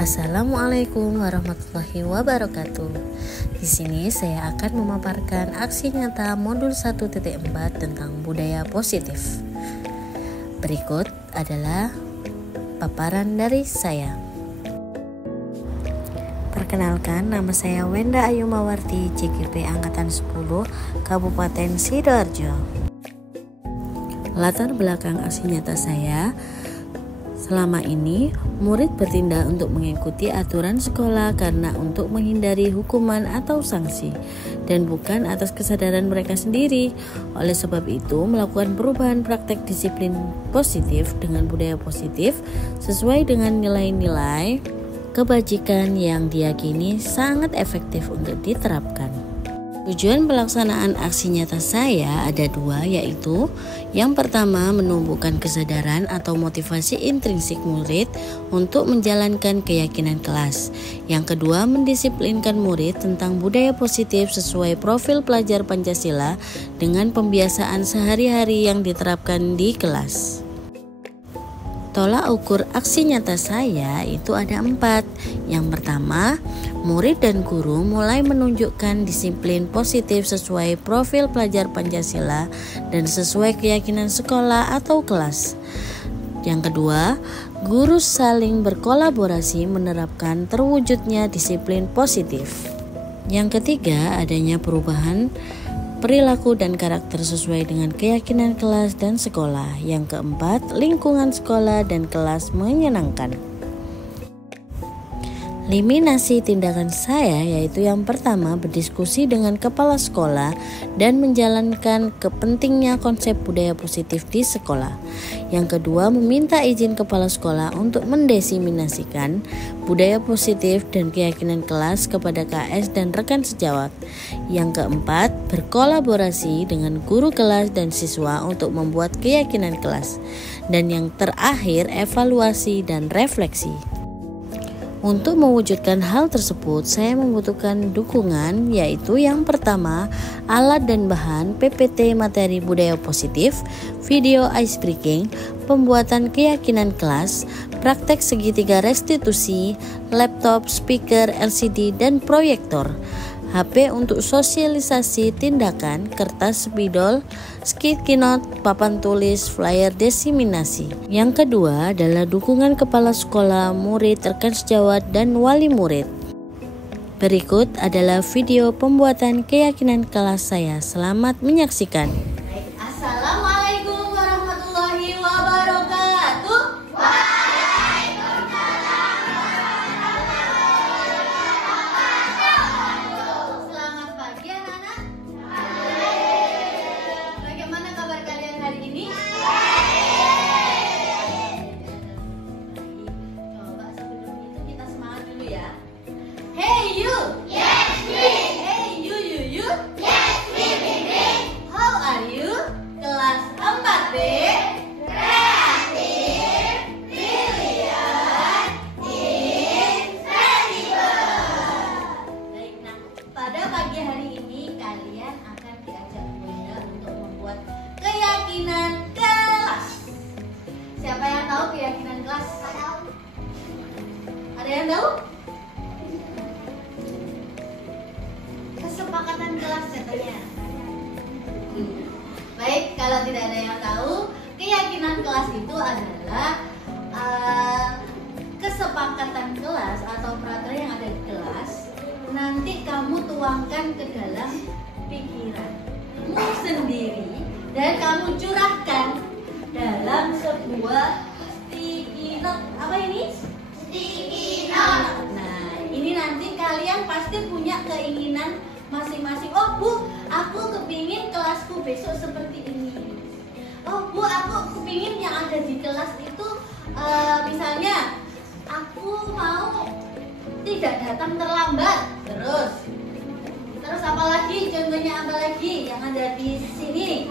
Assalamualaikum warahmatullahi wabarakatuh. Di sini saya akan memaparkan aksi nyata modul 1.4 tentang budaya positif. Berikut adalah paparan dari saya. Perkenalkan, nama saya Wenda Ayu Mawarti, CGP Angkatan 10, Kabupaten Sidoarjo. Latar belakang aksi nyata saya, selama ini murid bertindak untuk mengikuti aturan sekolah karena untuk menghindari hukuman atau sanksi dan bukan atas kesadaran mereka sendiri. Oleh sebab itu, melakukan perubahan praktek disiplin positif dengan budaya positif sesuai dengan nilai-nilai kebajikan yang diyakini sangat efektif untuk diterapkan. Tujuan pelaksanaan aksi nyata saya ada dua, yaitu yang pertama menumbuhkan kesadaran atau motivasi intrinsik murid untuk menjalankan keyakinan kelas. Yang kedua, mendisiplinkan murid tentang budaya positif sesuai profil pelajar Pancasila dengan pembiasaan sehari-hari yang diterapkan di kelas. Tolak ukur aksi nyata saya itu ada 4. Yang pertama, murid dan guru mulai menunjukkan disiplin positif sesuai profil pelajar Pancasila dan sesuai keyakinan sekolah atau kelas. Yang kedua, guru saling berkolaborasi menerapkan terwujudnya disiplin positif. Yang ketiga, adanya perubahan perilaku dan karakter sesuai dengan keyakinan kelas dan sekolah. Yang keempat, lingkungan sekolah dan kelas menyenangkan. Eliminasi tindakan saya yaitu yang pertama, berdiskusi dengan kepala sekolah dan menjalankan kepentingnya konsep budaya positif di sekolah. Yang kedua, meminta izin kepala sekolah untuk mendesiminasikan budaya positif dan keyakinan kelas kepada KS dan rekan sejawat. Yang keempat, berkolaborasi dengan guru kelas dan siswa untuk membuat keyakinan kelas. Dan yang terakhir, evaluasi dan refleksi. Untuk mewujudkan hal tersebut, saya membutuhkan dukungan, yaitu yang pertama, alat dan bahan PPT materi budaya positif, video icebreaking, pembuatan keyakinan kelas, praktek segitiga restitusi, laptop, speaker, LCD, dan proyektor. HP untuk sosialisasi tindakan, kertas spidol, sticky note, papan tulis, flyer desiminasi. Yang kedua adalah dukungan kepala sekolah, murid, rekan sejawat, dan wali murid. Berikut adalah video pembuatan keyakinan kelas saya. Selamat menyaksikan. Assalamualaikum warahmatullahi wabarakatuh. Keyakinan kelas. Siapa yang tahu keyakinan kelas? Ada yang tahu? Kesepakatan kelas katanya. Baik, kalau tidak ada yang tahu, keyakinan kelas itu adalah kesepakatan kelas atau peraturan yang ada di kelas. Nanti kamu tuangkan ke dalam pikiranmu sendiri dan kamu curahkan dalam sebuah sticky note. Apa ini? Sticky note. Nah, ini nanti kalian pasti punya keinginan masing-masing. Oh Bu, aku kepingin kelasku besok seperti ini. Oh Bu, aku kepingin yang ada di kelas itu misalnya aku mau tidak datang terlambat. Terus apa lagi? Contohnya apa lagi yang ada di sini?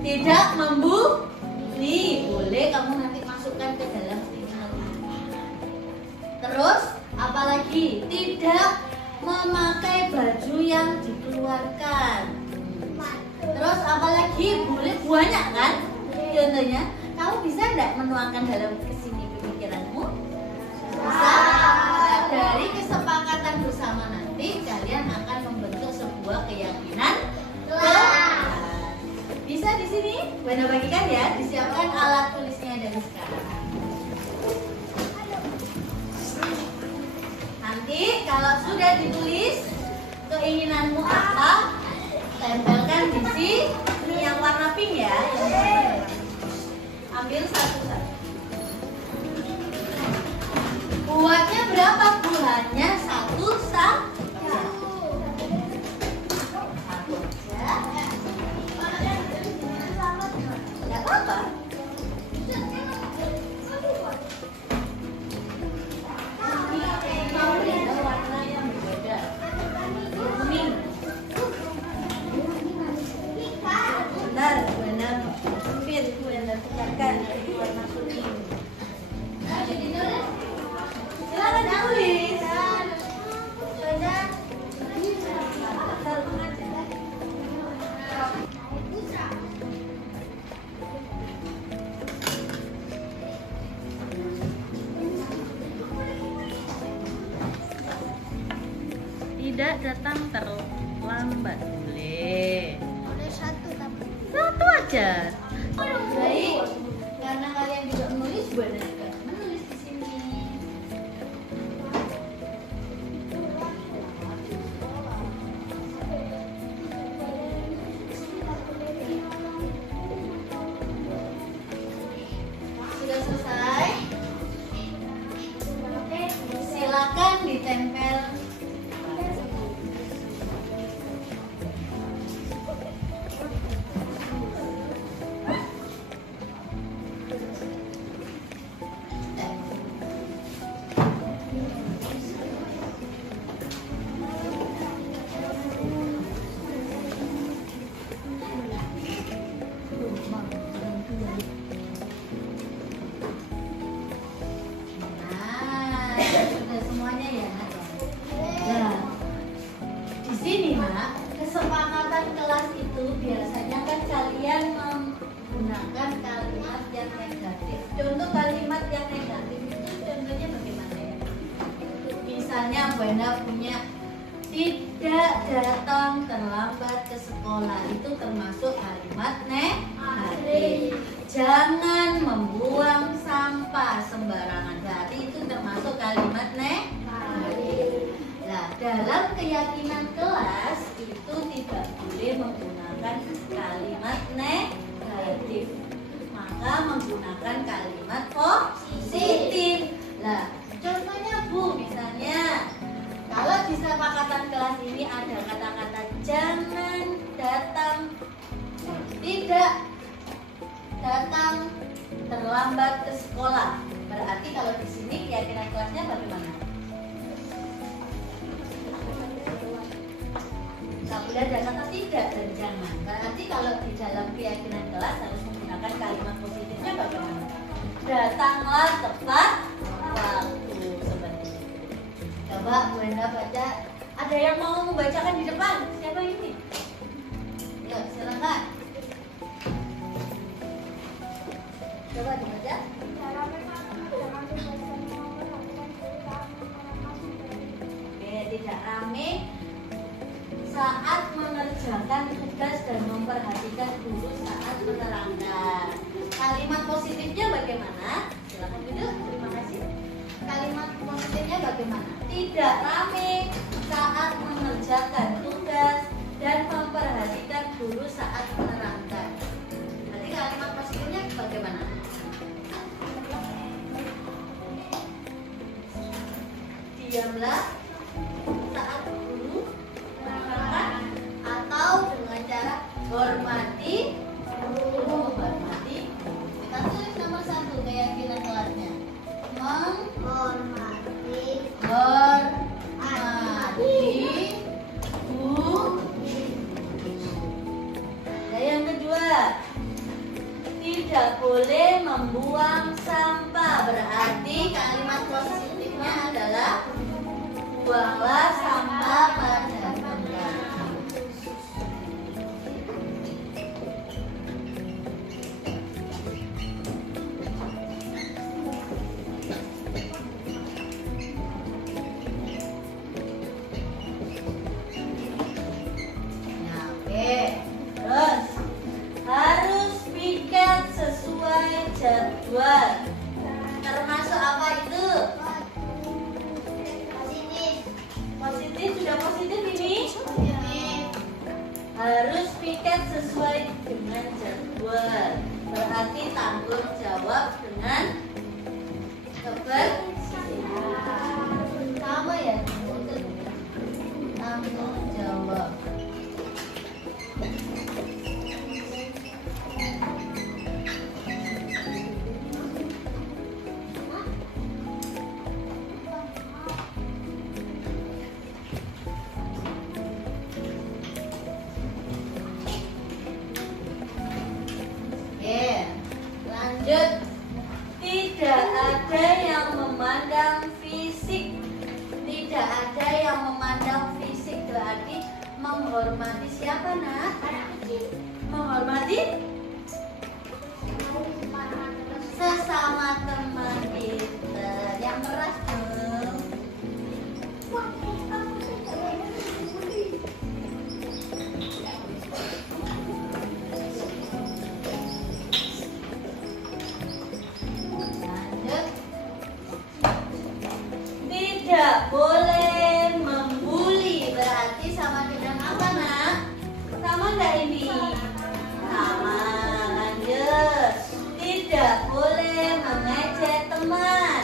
Tidak membuli. Boleh kamu nanti masukkan ke dalam sticky note. Terus apalagi? Tidak memakai baju yang dikeluarkan. Terus apalagi? Boleh banyak kan? Contohnya, kamu bisa tidak menuangkan dalam kesini pemikiranmu? sudah ditulis keinginanmu apa, tempelkan di sini yang warna pink ya. Ambil satu-satu. Buatnya berapa bulannya? Satu saja. Satu aja. Tidak apa-apa. Warna yang berbeda. Kuning. Bentar, benar. Sempit, benar tekankan dari warna kuning. Silakan tulis. Tidak datang terlambat. Boleh. Satu aja. Baik. Karena kalian juga menulis, boleh juga menulis di sini. Sudah selesai? Silakan ditempel. Sudah semuanya ya, Nak? Nah, di sini, Nak, kesepakatan kelas itu biasanya kan kalian menggunakan kalimat yang negatif. Contoh kalimat yang negatif itu contohnya bagaimana ya? Misalnya Bu Enda punya tidak datang terlambat ke sekolah, itu termasuk kalimat negatif. Jangan membuang sampah sembarangan, berarti itu termasuk kalimat negatif. Nah, dalam keyakinan kelas itu tidak boleh menggunakan kalimat negatif, maka menggunakan kalimat positif. Nah, contohnya Bu, misalnya kalau di kesepakatan kelas ini ada kata-kata jangan datang, tidak datang terlambat ke sekolah. Berarti kalau di sini keyakinan kelasnya bagaimana? Tak boleh ada kata tidak dan jangan. Berarti kalau di dalam keyakinan kelas harus menggunakan kalimat positifnya bagaimana? Datanglah tepat waktu, seperti itu. Coba Bu Enda baca. Ada yang mau membacakan di depan? Siapa ini? Ya, silakan. Coba dibaca. Oke, tidak rame saat mengerjakan tugas dan memperhatikan guru saat menerangkan. Kalimat positifnya bagaimana? Silakan duduk. Terima kasih. Kalimat positifnya bagaimana? Tidak rame saat mengerjakan tugas dan memperhatikan guru saat menerangkan. Berarti kalimat positifnya bagaimana? Diamlah saat guru menerangkan, atau dengan cara hormati guru, hormati. Kita tulis nomor 1 keyakinan kelasnya. Menghormati guru. Dan yang kedua, tidak boleh membuang sampah. Berarti kalimat positifnya adalah buanglah sampah pada tempatnya. Nah, oke. Terus harus piket sesuai jadwal. Termasuk apa itu? menghormati siapa, Nak? Menghormati sesama teman kita. Yang keras dong. Lanjut. Tidak boleh membuli. Berarti sama dengan apa, Nak? Sama enggak ini? Sama. Lanjut. Tidak boleh mengejek teman.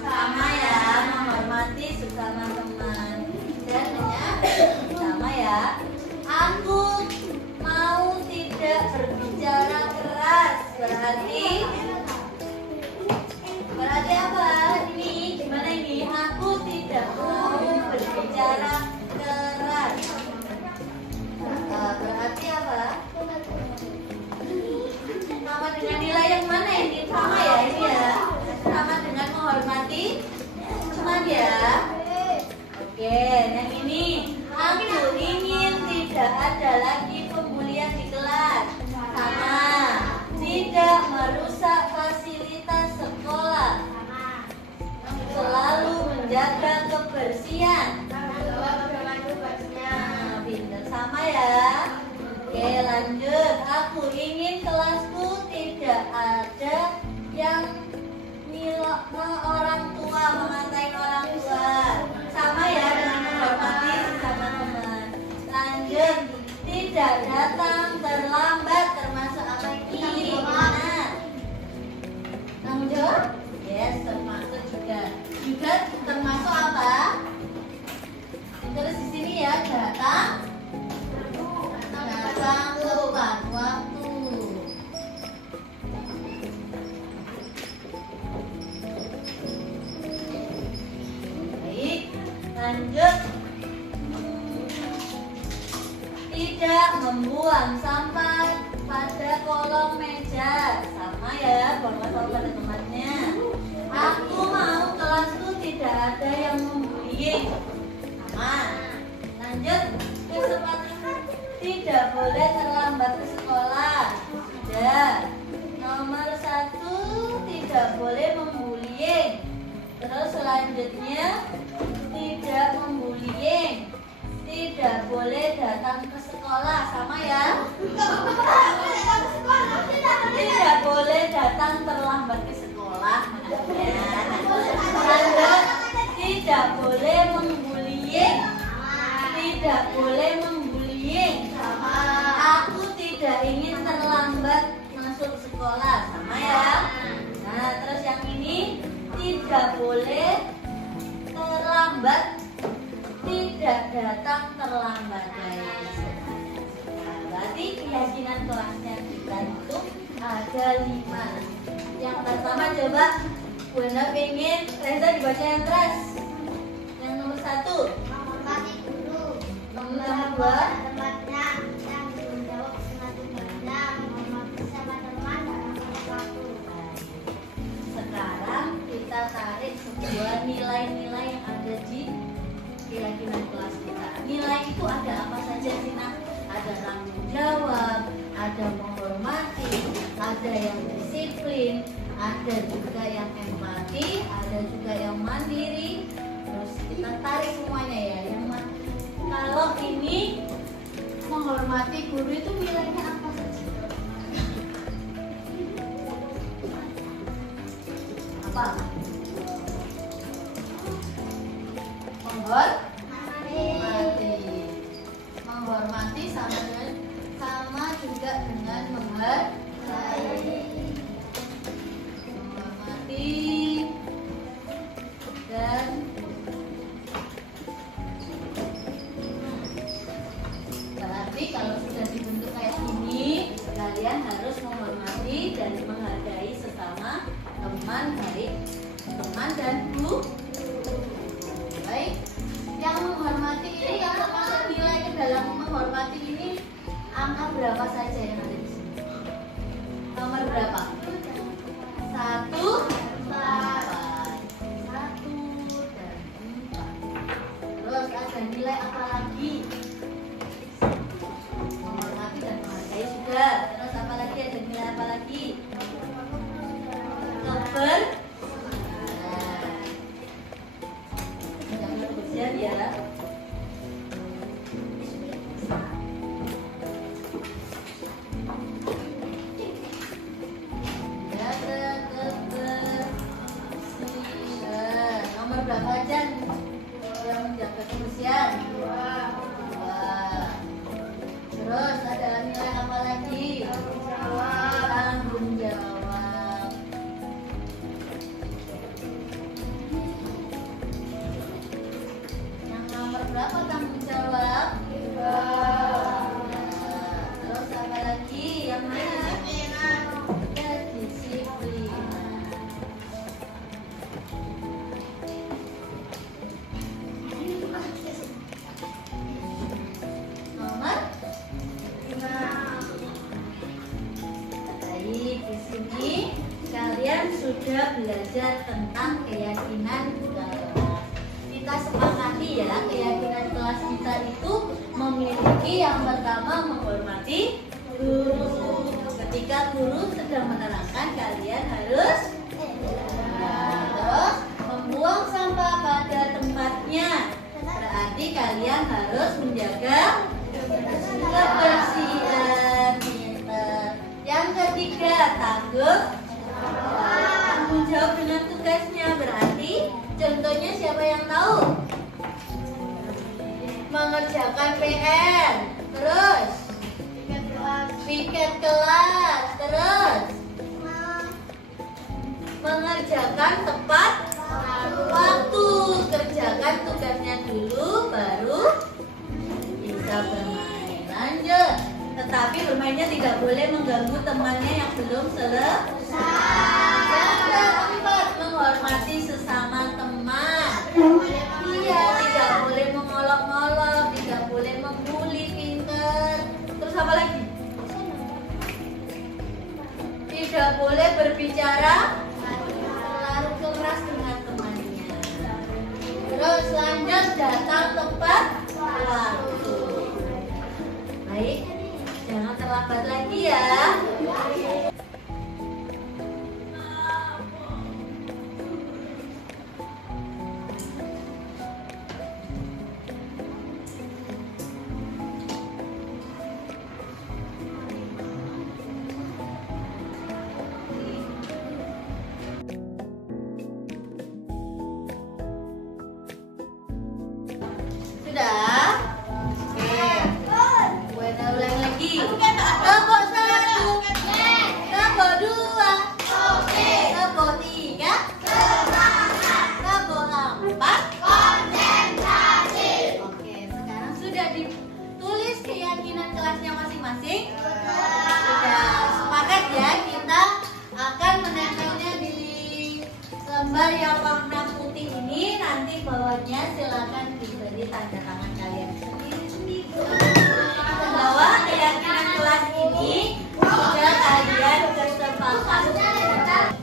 Sama ya, menghormati sesama teman. Dan sama ya. Aku mau tidak berbicara keras. Berarti apa? Ini gimana ini? Aku tidak mau berbicara keras. Berarti apa? Sama dengan nilai yang mana ini? Sama ya ini ya. Sama dengan menghormati teman ya. Oke, yang ini. Aku ingin tidak ada lagi pembulian di kelas. Sama. Tidak merusak fasilitas sekolah. Selalu menjaga kebersihan. Nah, pintar sama ya. Oke, lanjut. Aku ingin kelasku tidak ada yang nyilokno orang tua, mengatain orang tua. Sama ya dengan menghormati sesama teman. Lanjut. Tidak datang terlambat, termasuk apa ini? Gimana? Tanggung jawab? Yes, termasuk juga. Juga termasuk apa? Terus di sini ya, datang tepat waktu. Baik, lanjut. Tidak membuang sampah pada kolong meja. Sama ya, buang sampah pada tempatnya. Aku mau kelasku tidak ada yang membuli. Sama. Lanjut. Kesempatan tidak boleh terlambat ke sekolah. Sudah. Nomor 1, tidak boleh membuli. Terus selanjutnya, tidak membuli. Tidak boleh datang ke sekolah. Sama ya. Tidak boleh datang terlambat ke sekolah. Lanjut. Tidak boleh membuli. Tidak boleh membuli. Aku tidak ingin terlambat masuk sekolah. Sama ya. Nah, terus yang ini tidak boleh terlambat. Tidak datang terlambat, guys. Nah, berarti keyakinan kelasnya kita itu ada 5. Yang pertama coba Bunda pengen Reza dibaca yang keras. Yang nomor 1 menghormati guru. Nomor 2 tempatnya yang menjawab semacamnya menghormati sama teman dan nomor 1. Sekarang kita tarik sebuah nilai-nilai yang ada di keyakinan kelas kita. Nilai itu ada apa saja sih, Nak? Ada tanggung jawab, ada menghormati, ada yang disiplin, ada juga yang empati, ada juga yang mandiri. Terus kita tarik semuanya ya. Kalau ini menghormati guru itu nilainya apa saja? Apa? Menghormati sama juga dengan menghargai. Menghormati dan berarti kalau sudah dibentuk kayak gini, kalian harus menghormati dan menghargai sesama teman, baik teman dan guru. Baik, yang menghormati ini, yang termasuk nilai ke dalam menghormati ini, angka berapa saja yang ada di sini? Nomor berapa? 1, 8, 1 dan 4. Terus ada nilai apa lagi? berapa aja yang menjaga kebersihan? 2. Terus ada nilai apa lagi? Tanggung jawab. Yang nomor berapa tanggung jawab? 2. Terus apa lagi? Yang mana? Kedisiplinan. Nomor 5. Baik, di sini kalian sudah belajar tentang keyakinan kelas. Kita sepakati ya, keyakinan kelas kita itu memiliki yang pertama menghormati guru. Ketika guru sedang menerangkan, kalian harus terus membuang sampah pada tempatnya. Berarti kalian harus menjaga kebersihan. Pinter. Yang ketiga, tanggung jawab dengan tugasnya. Berarti contohnya siapa yang tahu? Mengerjakan PR. Terus piket kelas. Terus mengerjakan tepat waktu. Kerjakan tugasnya dulu, baru bisa bermain. Lanjut. Tetapi bermainnya tidak boleh mengganggu temannya yang belum selesai. Yang keempat, menghormati sesama teman. Iya, tidak boleh mengolok-olok, tidak boleh membuli. Pinter. Terus apa lagi? Tidak boleh berbicara terlalu keras dengan temannya. Terus lanjut, datang tepat waktu. Baik, jangan terlambat lagi ya. Sudah? Oke. Buat ulang lagi. Tepuk 1, tepuk 2, tepuk 3, tepuk 4. Oke, sekarang sudah ditulis keyakinan kelasnya masing-masing. Sudah sepakat ya, kita akan menempelnya di lembar yang warna putih ini. Nanti bawahnya silakan diberi tanda tangan kalian sendiri-sendiri. Bahwa keyakinan kelas ini sudah kalian kesepakatan.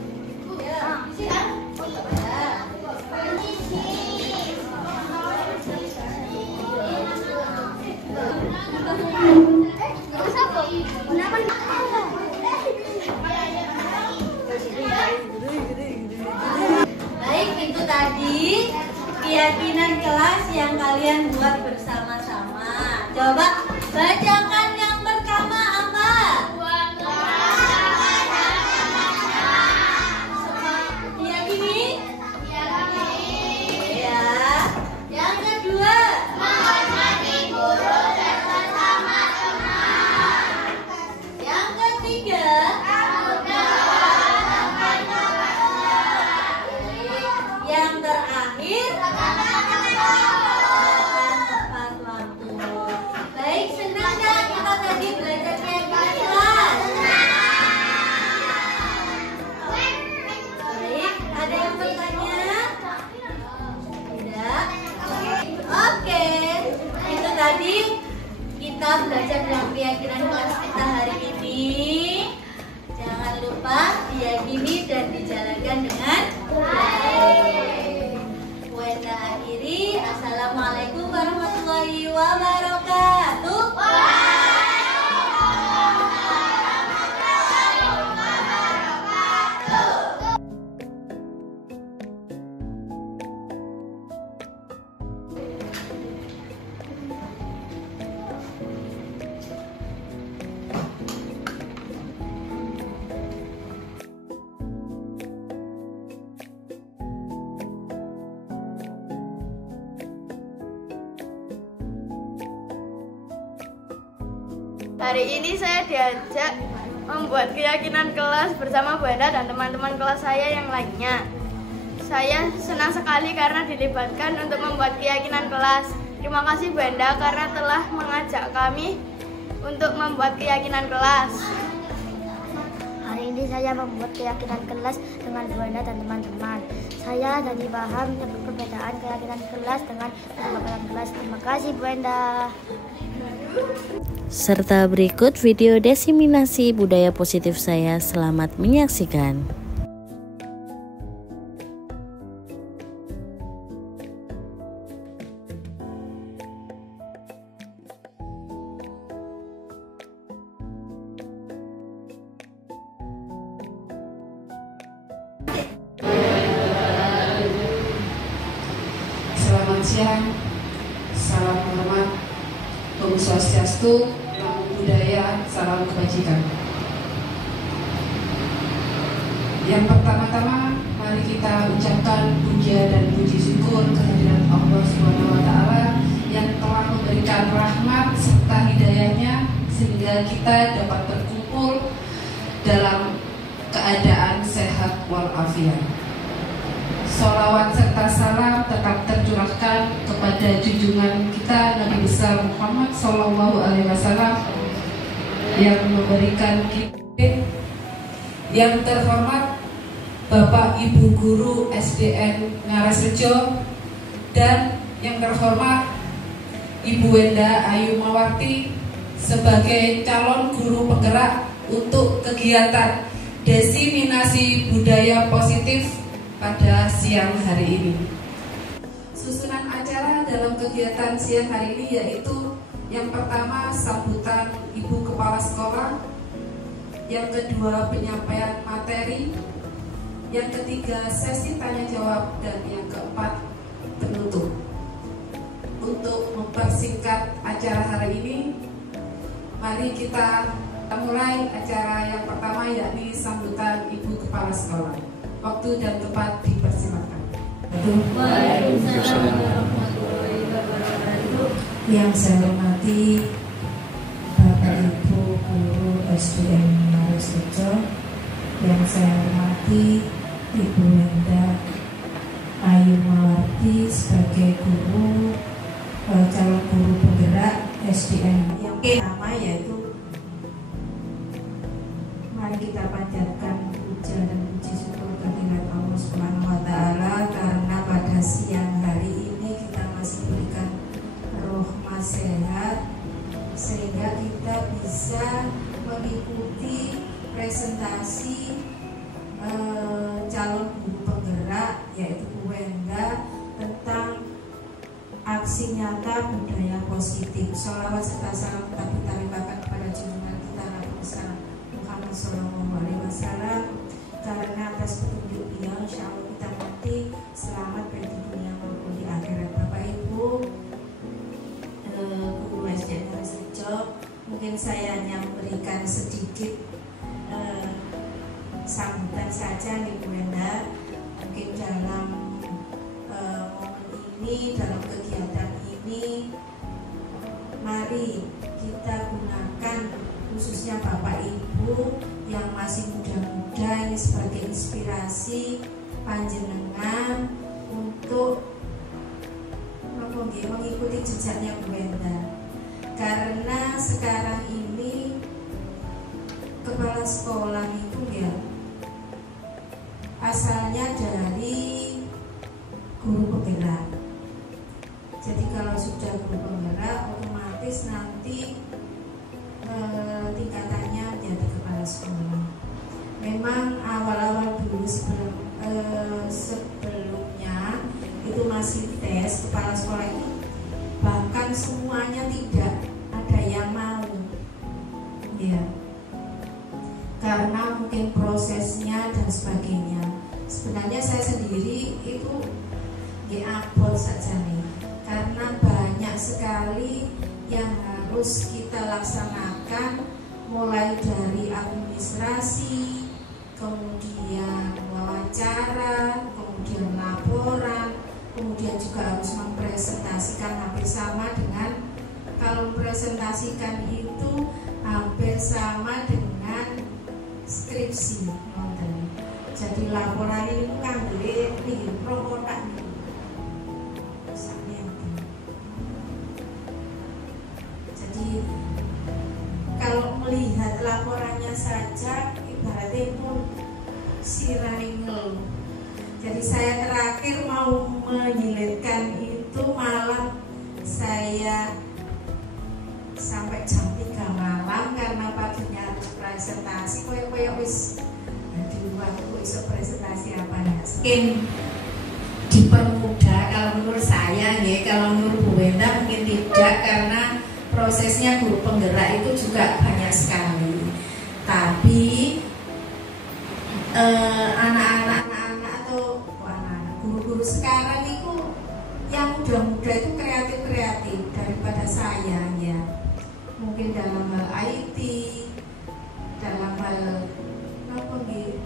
Baik, itu tadi keyakinan kelas yang kalian buat bersama-sama. Coba bacakan yang pertama apa? Diyakini? Ya. Yang kedua? Yang ketiga? Yang terakhir? Tepat waktu. Baik, senang gak kita tadi belajar keyakinan kelas? Baik, ada yang bertanya? Tidak? Oke, itu tadi kita belajar tentang keyakinan kelas kita hari ini. Jangan lupa diyakini dan dijalankan dengan baik. Wenda akhiri, assalamualaikum warahmatullahi wabarakatuh. Hari ini saya diajak membuat keyakinan kelas bersama Bu Enda dan teman-teman kelas saya yang lainnya. Saya senang sekali karena dilibatkan untuk membuat keyakinan kelas. Terima kasih Bu Enda karena telah mengajak kami untuk membuat keyakinan kelas. Hari ini saya membuat keyakinan kelas dengan Bu Enda dan teman-teman. Saya jadi paham perbedaan keyakinan kelas dengan keyakinan kelas. Terima kasih Bu Enda. Serta berikut video diseminasi budaya positif saya. Selamat menyaksikan. Selamat siang, salam hormat, Om Swastiastu, Namo Buddhaya, salam kebajikan. Yang pertama-tama, mari kita ucapkan puja dan puji syukur kehadirat Allah SWT yang telah memberikan rahmat serta hidayahnya sehingga kita dapat berkumpul dalam keadaan sehat walafiat. Sholawat serta salam tetap tercurahkan kepada junjungan kita Nabi besar Muhammad SAW yang memberikan kita yang terhormat Bapak Ibu Guru SDN Ngaresrejo dan yang terhormat Ibu Wenda Ayu Mawarti sebagai calon guru penggerak untuk kegiatan diseminasi budaya positif pada siang hari ini. Susunan acara dalam kegiatan siang hari ini yaitu yang pertama sambutan Ibu Kepala Sekolah, yang kedua penyampaian materi, yang ketiga sesi tanya jawab, dan yang keempat penutup. Untuk mempersingkat acara hari ini, mari kita mulai acara yang pertama yakni sambutan Ibu Kepala Sekolah. Waktu dan tempat dipersilakan. Yang saya hormati Bapak Ibu Guru SDN Ngaresrejo, yang saya hormati Ibu Wenda Ayu Mawarti sebagai guru calon guru penggerak SDN. Yang pertama yaitu mari kita panjatkan puja dan puji syukur kehadirat Allah SWT karena pada siang hari ini kita masih berikan rohmah sehat sehingga kita bisa mengikuti presentasi calon guru penggerak yaitu Bu Wenda tentang aksi nyata budaya positif. Sholawat serta salam tetap kita limpahkan kepada junjungan kita Nabi besar Muhammad SAW karena atas petunjuk beliau insya Allah kita nanti selamat baik di dunia maupun di akhirat. Bapak Ibu Guru SDN Ngaresrejo, mungkin saya hanya memberikan sedikit sambutan saja nih Bu Wenda. Mungkin dalam momen ini, dalam kegiatan ini, mari kita gunakan khususnya Bapak Ibu yang masih muda-muda ini sebagai inspirasi panjenengan untuk mengikuti jejaknya Bu Wenda. Karena sekarang ini kepala sekolah itu ya asalnya dari guru penggerak. Jadi kalau sudah guru penggerak otomatis nanti tingkatannya menjadi kepala sekolah. Memang awal-awal dulu sebelumnya itu masih tes kepala sekolah itu, bahkan semuanya tidak ada yang mau ya, karena mungkin prosesnya dan sebagainya. Sebenarnya saya sendiri itu abot saja nih, karena banyak sekali yang harus kita laksanakan, mulai dari administrasi, kemudian wawancara, kemudian laporan, kemudian juga harus mempresentasikan hampir sama dengan kalau mempresentasikan itu hampir sama dengan skripsi. Jadi laporan ini ngambil nih promotan. Jadi kalau melihat laporannya saja ibaratnya pun siraning. Jadi saya terakhir mau menyilitkan itu malam saya sampai jam 3 malam karena paginya harus presentasi koyo wis di luar itu iso presentasi apa ya. Mungkin dipermudah kalau menurut saya ya, kalau menurut Bu Wenda mungkin tidak karena prosesnya guru penggerak itu juga banyak sekali. Tapi anak-anak atau guru-guru sekarang itu yang muda-muda itu kreatif daripada saya ya. Mungkin dalam hal IT, dalam hal apa gitu,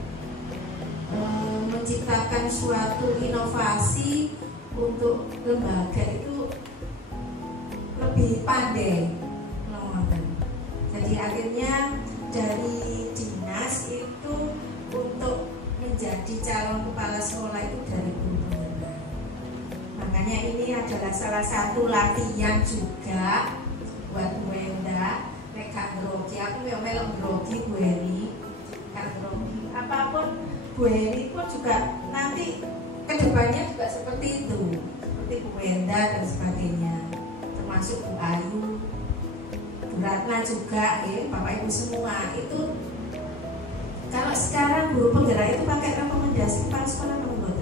menciptakan suatu inovasi untuk lembaga itu lebih pandai. Jadi akhirnya dari dinas itu untuk menjadi calon kepala sekolah itu dari guru penggerak. Makanya ini adalah salah satu latihan juga buat Bu Wenda. Nek gak grogi, aku yang melok grogi Bu Heri. Gak grogi, apapun Bu Heri pun juga nanti kedepannya juga seperti itu, seperti Bu Wenda dan sebagainya. Termasuk Bu Ayu, Bu Ratna juga, Bapak Ibu semua itu. Kalau sekarang guru penggerak itu pakai rekomendasi kepala sekolah nomor.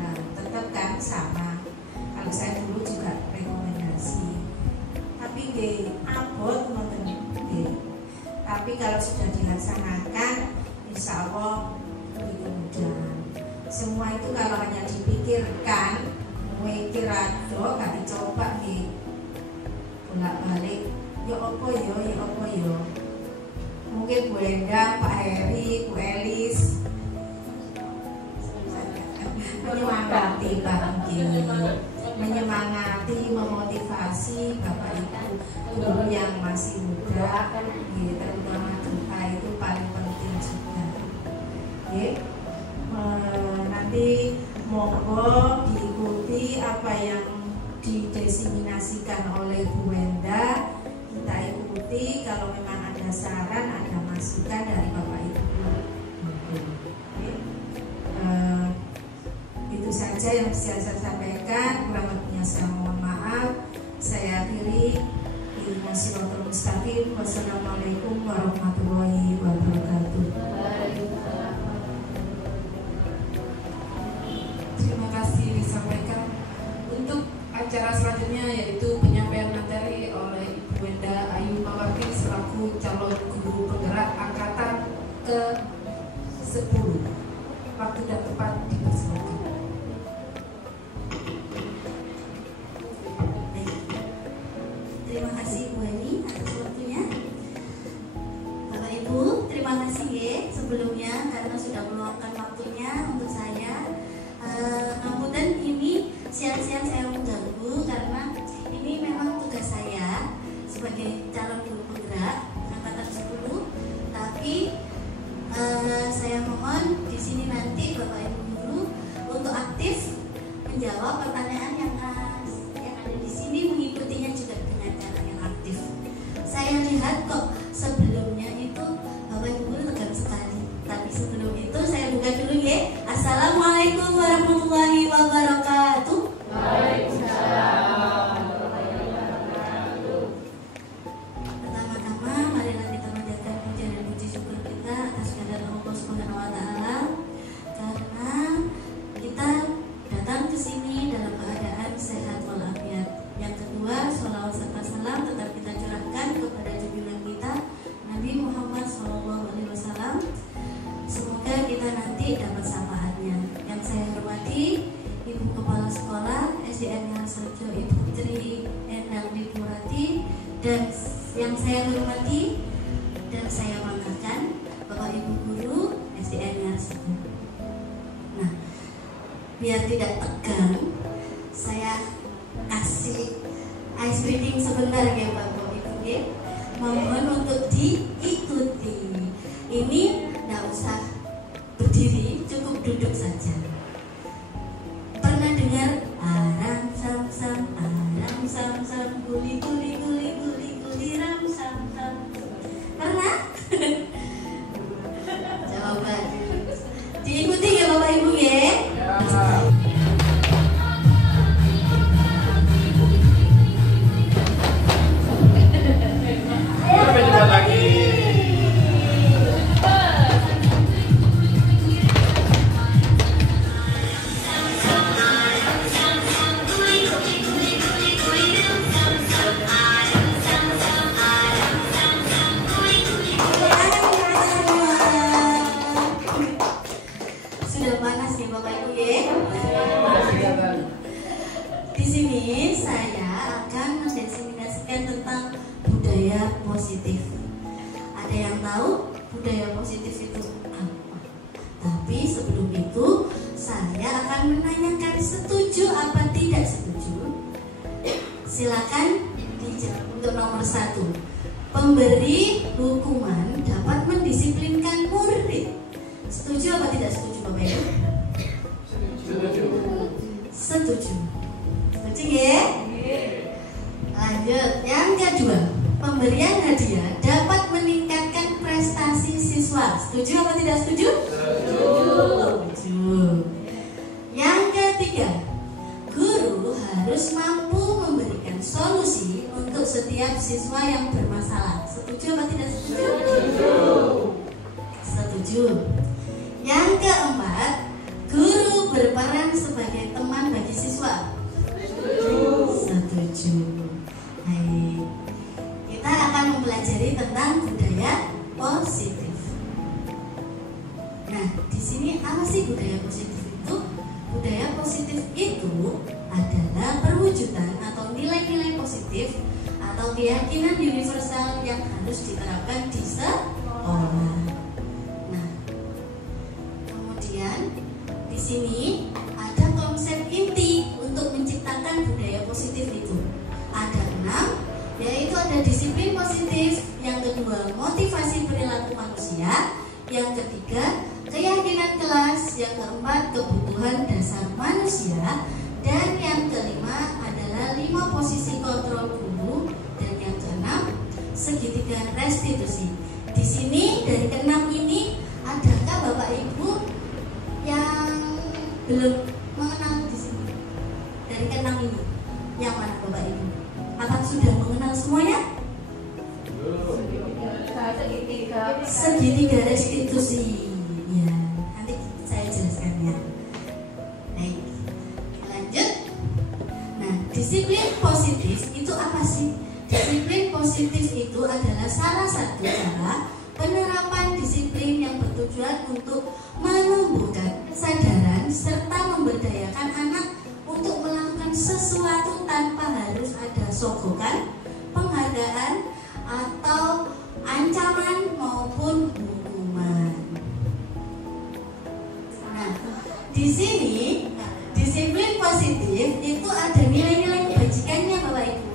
Nah, tetap kan sama. Kalau saya dulu juga rekomendasi. Tapi abot teman-teman. Tapi kalau sudah dilaksanakan, insya Allah lebih mudah. Semua itu kalau hanya dipikirkan, mikir ado, gak dicoba bolak-balik. Ya apa yo. Mungkin Bu Enda, Pak Heri, Bu Elis menyemangati memotivasi Bapak Ibu guru yang masih muda, terutama kita itu paling penting juga. Nanti monggo diikuti apa yang didiseminasikan oleh Bu Wenda, kita ikuti. Kalau memang ada saran, ada masukan dari Bapak Ibu. Itu saja yang bisa saya sampaikan. Kurang lebihnya saya mohon maaf. Saya akhiri. Wassalamualaikum warahmatullahi wabarakatuh. Terima kasih disampaikan. Untuk acara selanjutnya yaitu penyampaian materi oleh Ibu Wenda Ayu Mawati selaku calon guru penggerak angkatan ke-10. Waktu dan tempat dipersilakan. Terima kasih Bu Eni atas waktunya. Bapak Ibu, terima kasih ya sebelumnya karena sudah meluangkan waktunya untuk saya. Ngapunten ini siang-siang saya mengganggu karena ini memang tugas saya sebagai calon guru penggerak angkatan 10. Tapi saya mohon di sini nanti Bapak Ibu guru untuk aktif menjawab pertanyaan yang ada di sini, mengikutinya juga dengan cara yang aktif. Saya lihat kok sebelumnya itu Bapak Ibu guru tegang sekali. Tapi sebelum itu saya buka dulu ya. Assalamualaikum warahmatullahi wabarakatuh. Pertama-tama marilah kita panjatkan puja dan puji syukur kita atas kehadirat Allah Subhanahu wa taala karena kita datang ke sini dalam keadaan sehat walafiat. Yang kedua, sholawat serta salam tetap kita curahkan kepada junjungan kita Nabi Muhammad SAW. Semoga kita nanti dapat syafaatnya. Yang saya hormati Ibu Kepala Sekolah SDN Harsojo Ibu Putri Endang Dipurati, dan yang saya hormati dan saya banggakan Bapak Ibu Guru SDN Harsojo. Nah, biar tidak tegang, saya kasih ice breathing sebentar ya Bapak Ibu ya. Mohon untuk diikuti. Ini nggak usah berdiri, cukup duduk saja. Pernah dengar aram sam sam guli guli guli guli guli ram sam sam? Pernah? Jawaban. Diikuti ya Bapak Ibu ya. Sudah panas nih Bapak Ibu ya. Di sini saya akan mendefinisikan tentang budaya positif. Ada yang tahu budaya positif itu apa? Tapi sebelum itu saya akan menanyakan setuju apa tidak setuju. Silakan dijawab untuk nomor 1. Pemberi hukuman dapat mendisiplinkan murid. Setuju apa tidak setuju Bapak Ibu? Setuju. Setuju ya? Lanjut, yang kedua, pemberian hadiah dapat meningkatkan prestasi siswa. Setuju apa tidak setuju? Setuju. Yang ketiga, guru harus mampu memberikan solusi untuk setiap siswa yang bermasalah. Setuju apa tidak setuju? Setuju. Yang keempat, guru berperan sebagai teman bagi siswa. Setuju. Baik. Kita akan mempelajari tentang budaya positif. Nah, di sini apa sih budaya positif itu? Budaya positif itu adalah perwujudan atau nilai-nilai positif atau keyakinan universal yang harus diterapkan di sekolah. Nah, kemudian di sini ada konsep inti untuk menciptakan budaya positif itu. Ada 6, yaitu ada disiplin positif, yang kedua motivasi perilaku manusia, yang ketiga keyakinan kelas, yang keempat kebutuhan dasar manusia, dan yang kelima adalah 5 posisi kontrol guru, dan yang keenam segitiga restitusi. Di sini dari keenam ini adakah Bapak Ibu yang belum mengenal di sini? Dari keenam ini yang mana Bapak Ibu? Apa sudah mengenal semuanya? Segitiga restitusi. Ya, nanti saya jelaskan ya. Baik, lanjut. Nah, disiplin positif itu apa sih? Disiplin positif itu adalah salah satu cara penerapan disiplin yang bertujuan untuk menumbuhkan kesadaran serta memberdayakan anak untuk melakukan sesuatu tanpa harus ada sogokan, penghargaan, atau ancaman maupun hukuman. Nah, di sini disiplin positif itu ada nilai-nilai kebajikannya Bapak Ibu.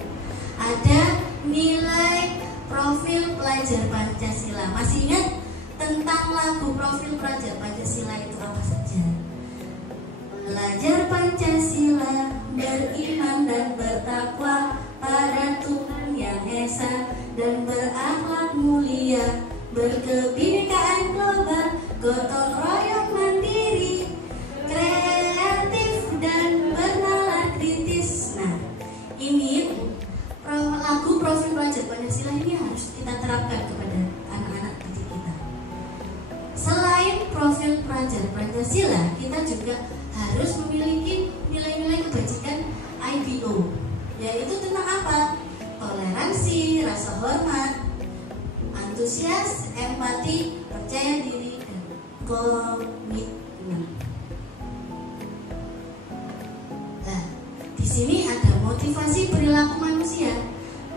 Ada nilai profil pelajar Pancasila. Masih ingat tentang lagu profil pelajar Pancasila itu apa saja? Belajar Pancasila, beriman dan bertakwa pada Tuhan Yang Esa, dan berakhlak mulia, berkebinekaan global, gotong royong mandiri, kreatif dan bernalar kritis. Nah, ini lagu profil pelajar Pancasila ini harus kita terapkan kepada anak-anak didik kita. Selain profil pelajar Pancasila, kita juga harus memiliki nilai-nilai kebajikan IBO, yaitu tentang apa? Toleransi, rasa hormat, antusias, empati, percaya diri, dan komitmen. Nah, di sini ada motivasi perilaku manusia.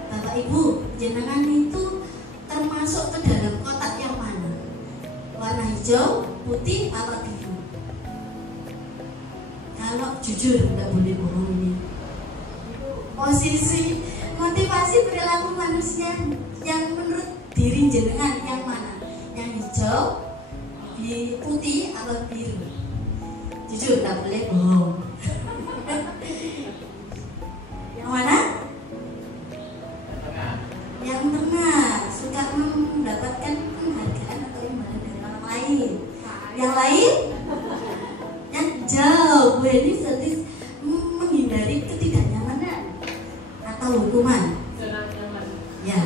Bapak Ibu, jenengan itu termasuk ke dalam kotak yang mana? Warna hijau, putih, apa biru? Kalau jujur, nggak boleh bohong ini. Posisi motivasi perilaku manusia yang menurut diri jenengan yang mana? Yang hijau, putih, atau biru? Jujur, tak boleh bohong. Yang mana? Yang tengah, suka mendapatkan penghargaan atau imbalan dari orang lain. Yang lain? Yang hijau, Bu ini berarti menghindari ketidaknyamanan atau hukuman. Ya.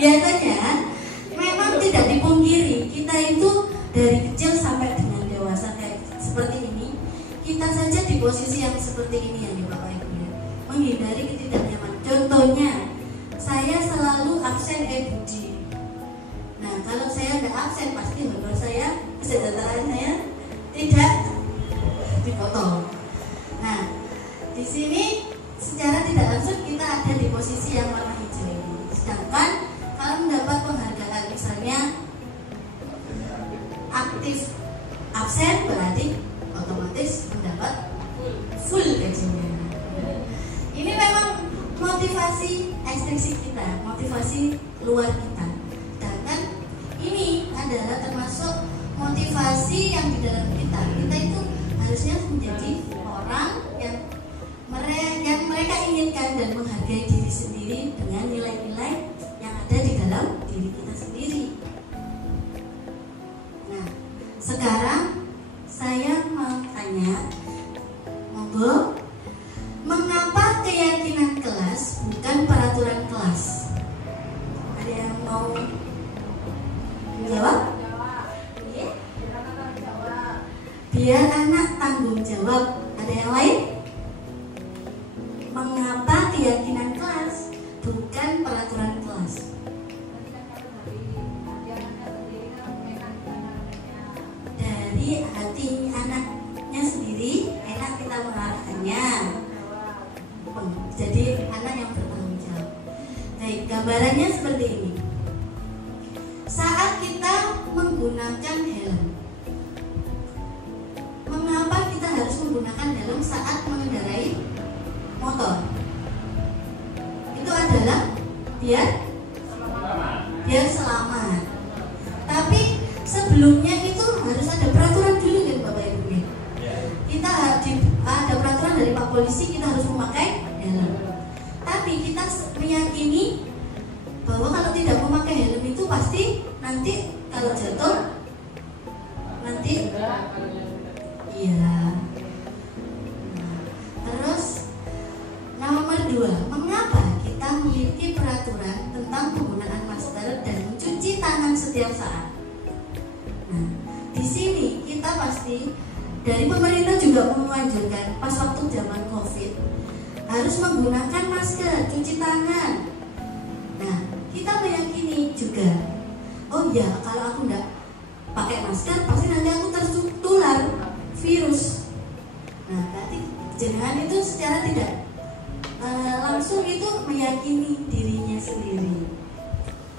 Biasanya memang tidak dipungkiri, kita itu dari kecil sampai dengan dewasa kayak seperti ini, kita saja di posisi yang seperti ini ya Bapak Ibu ya, menghindari ketidaknyamanan. Contohnya, saya selalu absen Budi. Nah, kalau saya ada absen pasti honor saya, kesejahteraan saya tidak dipotong. Nah, di sini secara tidak langsung kita ada di posisi yang warna hijau ini. Sedangkan kalau mendapat penghargaan misalnya aktif absen berarti otomatis mendapat full gajinya. Ini memang motivasi ekstrinsik kita, motivasi luar kita. Sedangkan ini adalah termasuk motivasi yang di dalam kita. Kita itu harusnya menjadi orang yang mereka inginkan dan menghargai diri sendiri dengan nilai-nilai yang ada di dalam diri kita sendiri. Nah, sekarang saya mau tanya, monggo, mengapa keyakinan kelas bukan peraturan kelas? Ada yang mau menjawab? Biar anak tanggung jawab. Ada yang lain? Mengapa keyakinan kelas bukan peraturan kelas? Dari hati anaknya sendiri, enak kita mengarahkannya. Jadi anak yang bertanggung jawab. Baik, gambarannya seperti ini. Saat kita menggunakan helm, mengapa kita harus menggunakan helm saat mengendarai motor? Itu adalah biar selamat. Tapi sebelumnya itu harus ada peraturan dulu kan Bapak Ibu. Kita ada peraturan dari Pak Polisi, kita harus memakai helm. Tapi kita meyakini bahwa kalau tidak memakai helm itu pasti nanti kalau jatuh nanti iya. Terus nomor 2, mengapa kita memiliki peraturan tentang penggunaan masker dan mencuci tangan setiap saat? Nah, di sini kita pasti dari pemerintah juga menganjurkan pas waktu zaman COVID harus menggunakan masker, cuci tangan. Nah, kita meyakini juga, oh ya kalau aku enggak pakai masker pasti nanti aku tertular virus. Nah, berarti jenengan itu secara tidak langsung itu meyakini dirinya sendiri.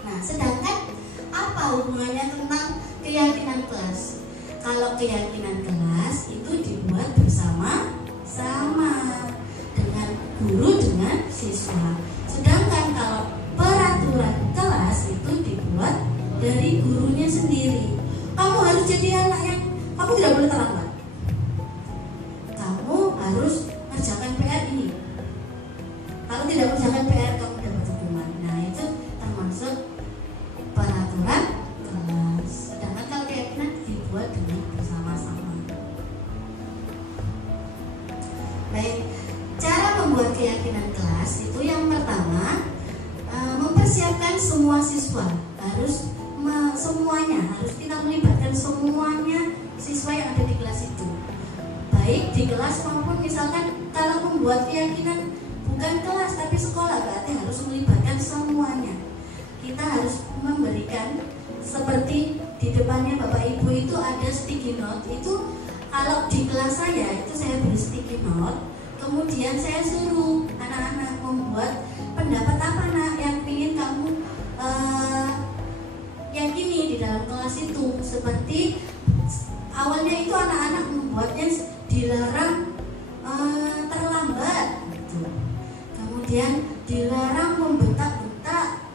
Nah, sedangkan apa hubungannya tentang keyakinan kelas? Kalau keyakinan kelas itu dibuat bersama-sama dengan guru dengan siswa. Sedangkan kalau peraturan kelas itu dibuat dari gurunya sendiri. Kamu harus jadi anak yang kamu tidak boleh terlambat. Kamu harus kerjakan PR ini. Kalau tidak kerjakan PR kamu dapat hukuman. Nah, itu termasuk peraturan kelas. Sedangkan kalau keyakinan dibuat dengan bersama-sama. Baik, cara membuat keyakinan kelas itu yang pertama mempersiapkan semua siswa. Semuanya harus kita melibatkan semuanya siswa yang ada di kelas itu. Baik di kelas maupun misalkan kalau membuat keyakinan bukan kelas tapi sekolah, berarti harus melibatkan semuanya. Kita harus memberikan seperti di depannya Bapak Ibu itu ada sticky note. Itu kalau di kelas saya itu saya beri sticky note, kemudian saya suruh anak-anak membuat pendapat apa nak yang ingin kamu yakini di dalam kelas itu. Seperti awalnya itu anak-anak membuatnya dilarang terlambat gitu. kemudian dilarang membentak-bentak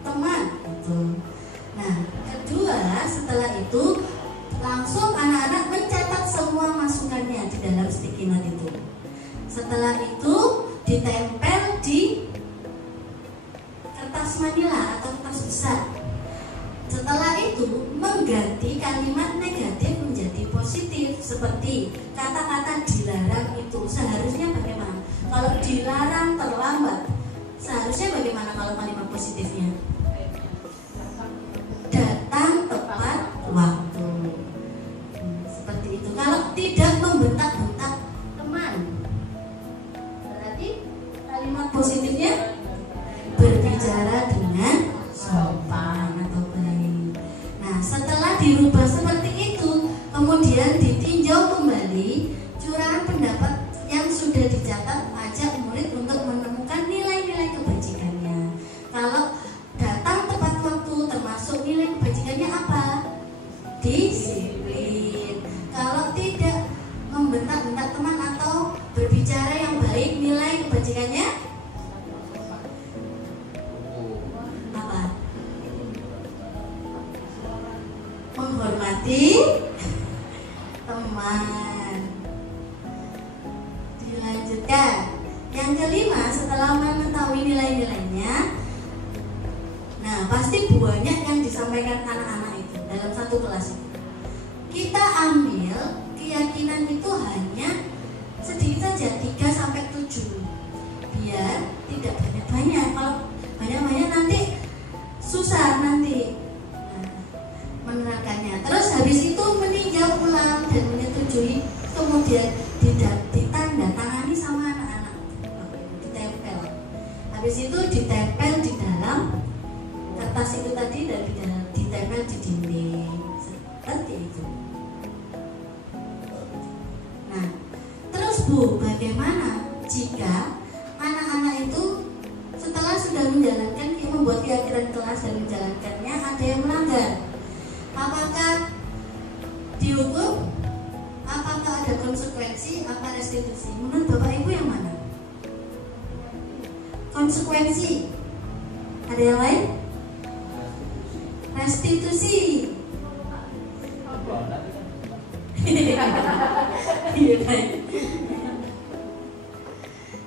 teman gitu. Nah, kedua setelah itu langsung anak-anak mencatat semua masukannya di dalam sticky note itu. Setelah itu ditempel di kertas manila atau kertas besar. Setelah itu mengganti kalimat negatif menjadi positif, seperti kata-kata dilarang itu seharusnya bagaimana? Kalau dilarang terlambat, seharusnya bagaimana kalau kalimat positifnya? Datang tepat waktu. Seperti itu. Kalau tidak membentak-bentak teman, berarti kalimat positifnya berbicara dengan sopan atau baik. Nah, setelah dirubah seperti itu, kemudian ditinjau kembali curahan pendapat yang sudah dicatat, ajak murid untuk menemukan nilai-nilai kebajikannya. Kalau datang tepat waktu termasuk nilai kebajikannya apa? Disiplin. Kalau tidak membentak-bentak teman atau berbicara yang baik, nilai kebajikannya apa? Menghormati teman. Dilanjutkan. Yang kelima, setelah mengetahui nilai-nilainya, nah pasti banyak yang disampaikan anak-anak itu dalam satu kelas. Kita ambil keyakinan itu hanya sedikit saja, 3-7, biar tidak banyak-banyak. Kalau banyak-banyak nanti susah nanti menerangkannya. Terus habis itu meninjau ulang dan menyetujui, kemudian ditanda tangani sama anak-anak, ditempel. Habis itu ditempel di dalam kertas itu tadi dan ditempel di dinding seperti itu. Nah, terus Bu, bagaimana jika anak-anak itu setelah sudah membuat keyakinan kelas dan menjalankannya ada yang melanggar? Apakah dihukum? Apakah ada konsekuensi? Apa restitusi? Menurut Bapak Ibu yang mana? Konsekuensi. Ada yang lain? Restitusi.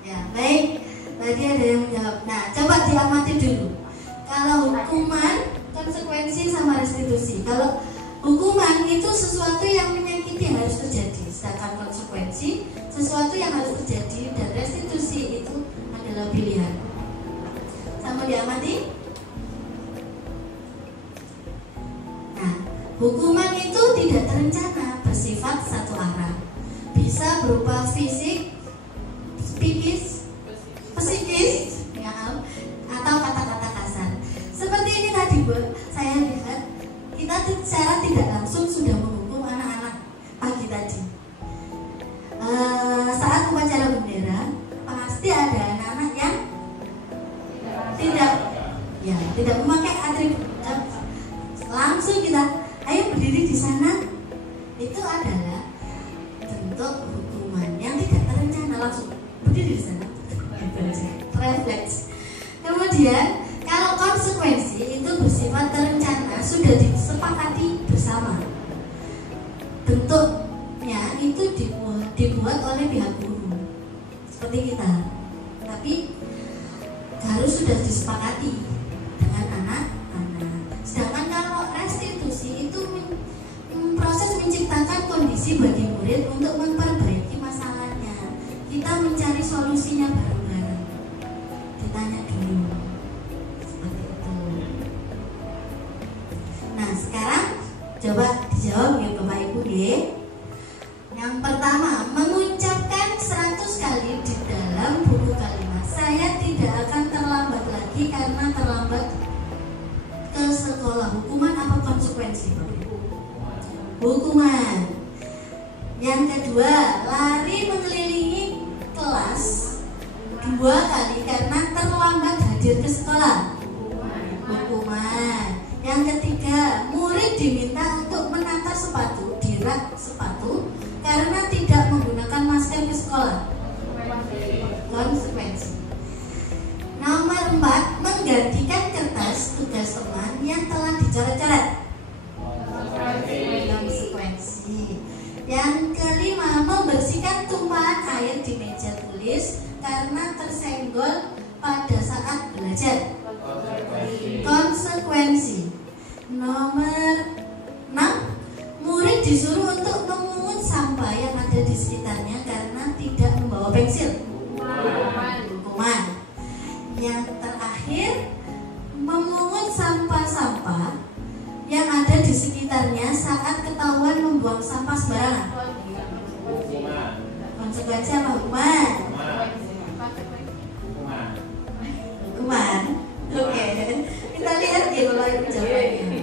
Ya, baik. Tadi ada yang menjawab. Nah, coba diamati dulu. Kalau hukuman, konsekuensi sama restitusi. Kalau hukuman itu sesuatu yang menyakiti harus terjadi, sedangkan konsekuensi sesuatu yang harus terjadi, dan restitusi itu adalah pilihan. Sama diamati. Nah, hukuman itu tidak terencana, bersifat satu arah. Bisa berupa fisik, psikis, ya, atau kata-kata kasar. Seperti ini tadi Bu, saya lihat kita secara tidak langsung sudah menghukum anak-anak pagi tadi. Saat upacara bendera, pasti ada anak-anak yang tidak memakai atribut. Langsung kita, ayo berdiri di sana. Itu adalah bentuk hukuman yang tidak terencana, langsung berdiri di sana. Refleks. Kemudian kalau konsekuensi itu bersifat terencana, sudah disepakati bersama. Bentuknya itu dibuat oleh pihak guru, seperti kita. Tapi harus sudah disepakati dengan anak-anak. Sedangkan kalau restitusi itu proses menciptakan kondisi bagi murid untuk memperbaiki masalahnya. Kita mencari solusinya bareng-bareng. Ditanya dulu. Seperti itu. Nah, sekarang coba dijawab ya Bapak Ibu ya. Yang pertama, mengucapkan 100 kali di dalam buku kalimat, saya tidak akan terlambat lagi karena terlambat ke sekolah. Hukuman apa konsekuensi? Hukuman. Yang kedua, lari mengelilingi kelas 2 kali karena terlambat hadir ke sekolah. Hukuman. Yang ketiga, murid diminta untuk menata sepatu di rak sepatu karena tidak menggunakan masker ke sekolah. Konsekuensi. karena tersenggol pada saat belajar? Konsekuensi. Nomor 6, murid disuruh untuk memungut sampah yang ada di sekitarnya karena tidak membawa pensil. Hukuman. Yang terakhir, memungut sampah-sampah yang ada di sekitarnya saat ketahuan membuang sampah sembarangan. Konsekuensi apa? Hukuman. Hukuman. Oke. Kita lihat ya kalau itu jawabannya.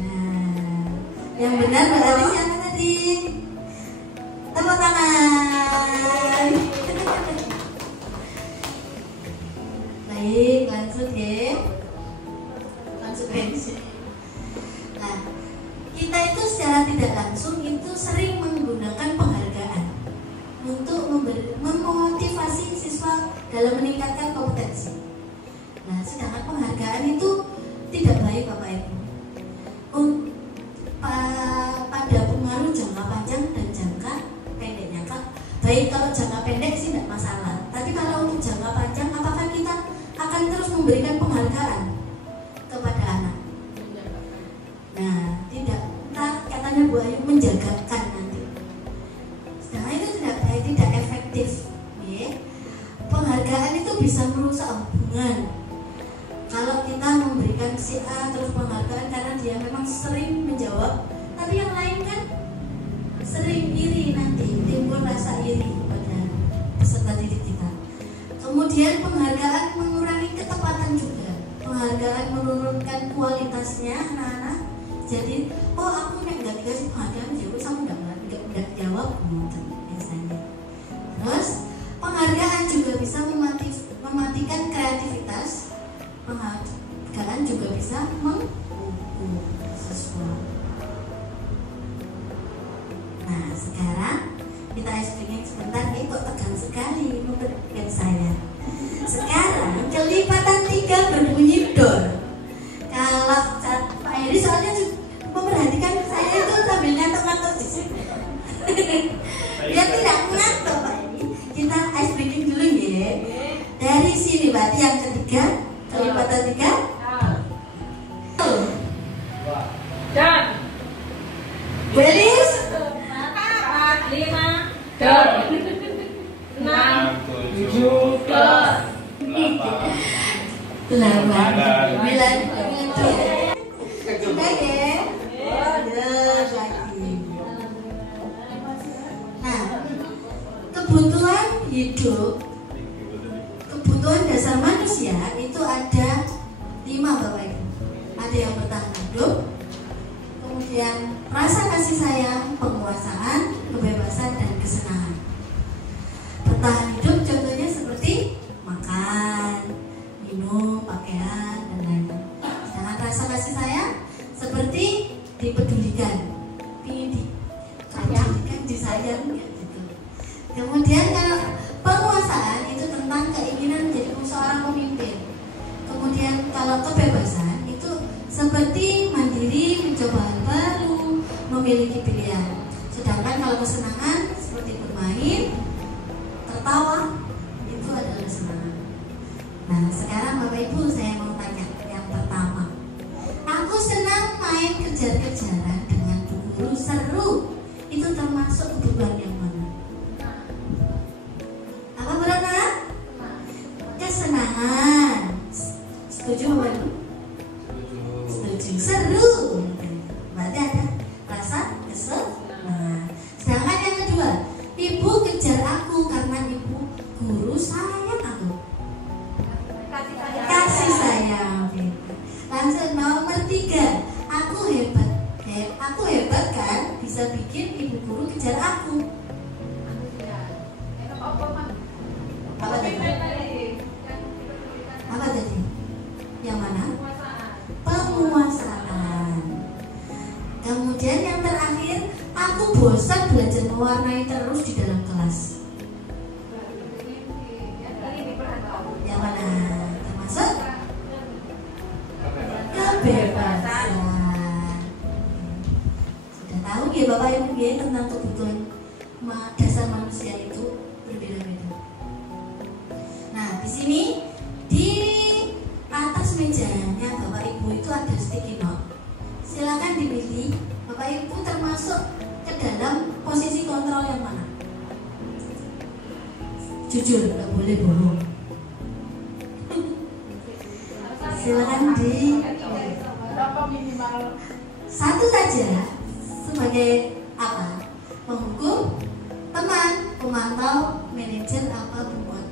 Nah, yang benar berarti siapa tadi? Tepuk tangan. Baik, lanjut ya. Konsekuensi. Nah, kita itu secara tidak langsung itu sering menggunakan penghargaan untuk memotivasi siswa dalam meningkatkan kompetensi. Nah, sedangkan penghargaan itu tidak baik Bapak Ibu. Pada pengaruh jangka panjang dan jangka pendeknya kan. Baik kalau jangka pendek sih tidak masalah. Tapi kalau untuk jangka panjang, apakah kita akan terus memberikan penghargaan kepada anak? Nah, tidak. Nah, katanya Bu Ayu menjagakan nanti. Sedangkan itu tidak baik, tidak efektif. Ya. Penghargaan itu bisa merusak hubungan. Kalau kita memberikan si A terus penghargaan karena dia memang sering menjawab, tapi yang lain kan sering iri, nanti timbul rasa iri pada peserta didik kita. Kemudian penghargaan mengurangi ketepatan juga. Penghargaan menurunkan kualitasnya anak-anak. Jadi, oh aku nggak dikasih penghargaan, jadi kamu nggak jawab biasanya. Terus penghargaan juga bisa mematikan kreativitas. Penghargaan juga bisa mengukur siswa. Nah, sekarang kita explaining sebentar nih, kok tegang sekali menurut saya. Sekarang kelipatan 3 berbunyi dor. Kalau Pak Heri soalnya memperhatikan saya itu sambil ngantuk-ngantuk di sini. Biar tidak ngantuk Pak Heri. Kita explaining dulu ya. Dari sini berarti yang ketiga. Kelipatan 3. Dan Beris 4, 5, dan 6, 7, 8, 9, 10. Coba ya. Terus lagi. Nah, kebutuhan hidup, kebutuhan dasar manusia itu ada 5 Bapak Ibu. Ada yang bertahan hidup, kemudian rasa kasih sayang, penguasaan, kebebasan, dan kesenangan. Bertahan hidup contohnya seperti makan, minum, pakaian, dan lain-lain. Sedangkan rasa kasih sayang seperti dipedulikan, dipedulikan, disayang gitu. Kemudian kalau penguasaan itu tentang keinginan menjadi seorang pemimpin. Kemudian kalau kebebasan itu seperti mandiri, mencoba hal baru, memiliki pilihan. Sedangkan kalau kesenangan seperti bermain, tertawa, itu adalah kesenangan. Nah, sekarang Bapak Ibu saya mau tanya yang pertama. Aku senang main kejar-kejaran dengan Bu Guru, seru. Itu termasuk kebutuhan yang mana? Apa berapa? Kesenangan. Setuju Bapak Ibu? Setuju. Seru. Berarti ada rasa kesenangan. Sedangkan yang kedua, ibu kejar aku karena ibu guru sayang aku. Kasih sayang. Lanjut nomor 3, aku hebat. Aku hebat kan, bisa bikin ibu guru kejar aku. Apa tadi? Apa tadi? Yang mana? Penguasaan. Kemudian yang terakhir, aku bosan belajar mewarnai terus di dalam kelas. Yang mana? Termasuk kebebasan. Sudah tahu ya Bapak Ibu ya tentang kebutuhan dasar manusia itu berbeda-beda. sini di atas mejanya Bapak Ibu itu ada sticky note. Silakan dipilih Bapak Ibu termasuk ke dalam posisi kontrol yang mana. Jujur, nggak boleh bohong. Silakan di satu saja sebagai apa? Penghukum, teman, pemantau, manajer, apa pembuat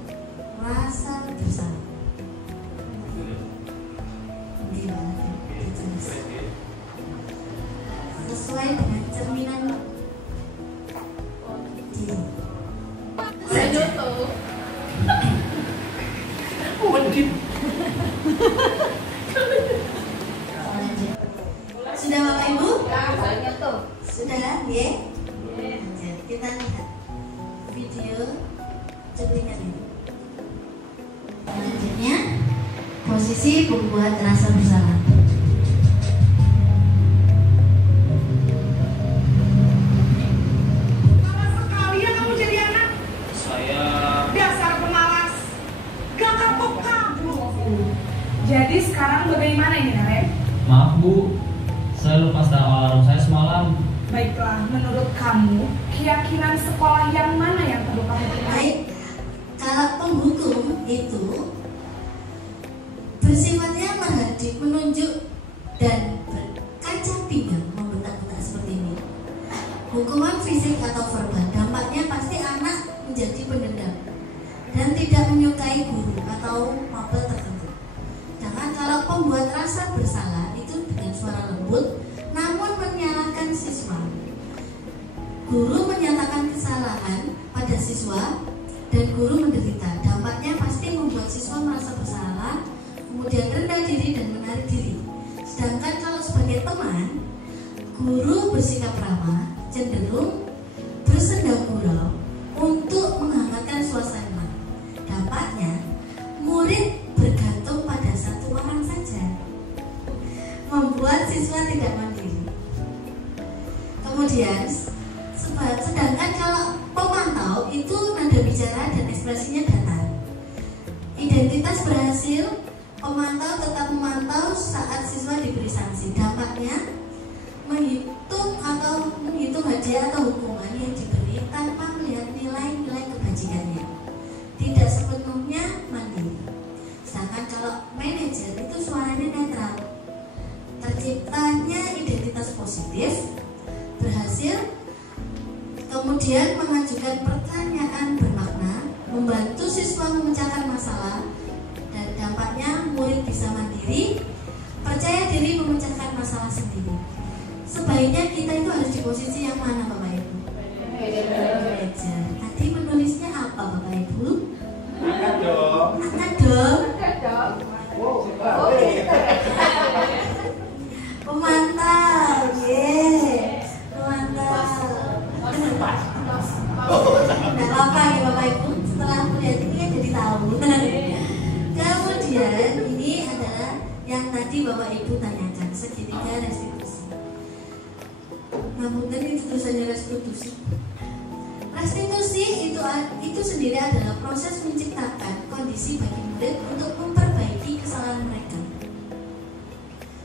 rasa bersalah. Sesuai dengan cerminan diri. Sudah Bapak Ibu? Sudah, ya? Kita lihat video cuplikan ini. Selanjutnya, posisi pembuat rasa bersalah. Malas sekali ya kamu jadi anak. Saya Dasar pemalas. Gak kapok-kapok. Jadi sekarang bagaimana ini, Narek? maaf Bu, saya lupa setel alarm saya semalam. Baiklah, menurut kamu, keyakinan sekolah yang mana yang perlu kamu penuhi? Baik, kalau penghukum itu bersifatnya menghadik, menunjuk, dan berkaca pinggang, membentak-bentak seperti ini. Hukuman fisik atau verbal, dampaknya pasti anak menjadi pendendam dan tidak menyukai guru atau mapel tertentu. Sedangkan kalau pembuat rasa bersalah itu dengan suara lembut, namun menyalahkan siswa. Guru menyatakan kesalahan pada siswa dan guru menderita. Dampaknya pasti membuat siswa merasa bersalah, kemudian rendah diri dan menarik diri. Sedangkan kalau sebagai teman, guru bersikap ramah, cenderung bersenda gurau untuk menghangatkan suasana. Dampaknya, murid bergantung pada satu orang saja, membuat siswa tidak mandiri. Kemudian, sedangkan kalau pemantau itu nada bicara dan ekspresinya datar. Identitas berhasil, pemantau tetap memantau saat siswa diberi sanksi. Dampaknya menghitung hadiah atau hukuman yang diberi tanpa melihat nilai-nilai kebajikannya. Tidak sepenuhnya mandiri. Sedangkan kalau manajer itu suaranya netral. Terciptanya identitas positif, berhasil, kemudian mengajukan pertanyaan bermakna, membantu siswa memecahkan masalah, dan dampaknya murid bisa mandiri, percaya diri memecahkan masalah sendiri. Sebaiknya kita itu harus di posisi yang mana Bapak Ibu? Manajer. Tadi menulisnya apa Bapak Ibu? Angkat dong. Pemantau, pemantau. Tidak apa-apa ya Bapak Ibu, setelah melihat ini kan jadi tahu. Kemudian ini adalah yang tadi Bapak Ibu tanyakan, segitiga restitusi. Namun itu tulisannya restitusi. Restitusi itu sendiri adalah proses menciptakan kondisi bagi murid untuk memperbaiki kesalahan mereka,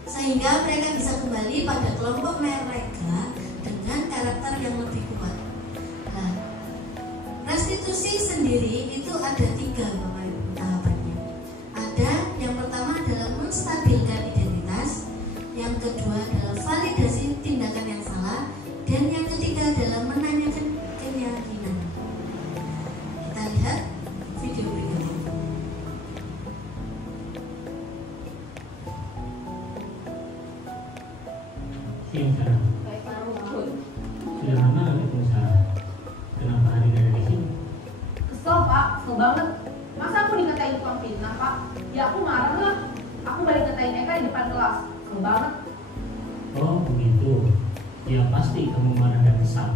sehingga mereka bisa kembali pada kelompok mereka dengan karakter yang lebih kuat. Nah, restitusi sendiri itu ada 3 Bapak Ibu tahapannya. Ada yang pertama adalah menstabilkan identitas, yang kedua adalah validasi tindakan yang salah, dan yang ketiga adalah menanyakan keyakinan. Kita lihat video berikut ini. Siang. Sudah lama nggak berusaha. Kenapa hari ini ada di sini? Kesel Pak, kesel banget. Masa aku dikatain tukang fitnah Pak? Ya aku marah lah. Aku balik ngatain Eka di depan kelas. Kesel banget. Oh begitu. Ya pasti kamu marah dan kesal.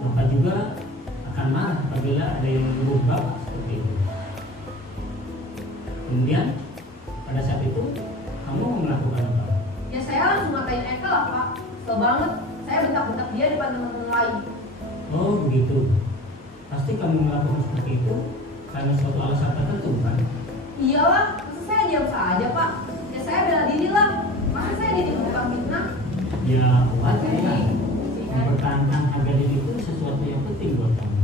Bapak juga akan marah apabila ada yang menuduh Bapak seperti itu. Kemudian pada saat itu kamu melakukan apa? Ya saya langsung ngatain Eka lah Pak. Kesel banget. Saya bentak-bentak dia di depan teman-teman lain. Oh begitu. Pasti kamu melakukan seperti itu karena suatu alasan tertentu kan? Iyalah, masa saya diam saja Pak? Ya saya bela diri lah. Masa saya dituduh fitnah? Ya wajar lah. Mempertahankan harga diri itu sesuatu yang penting buat kamu.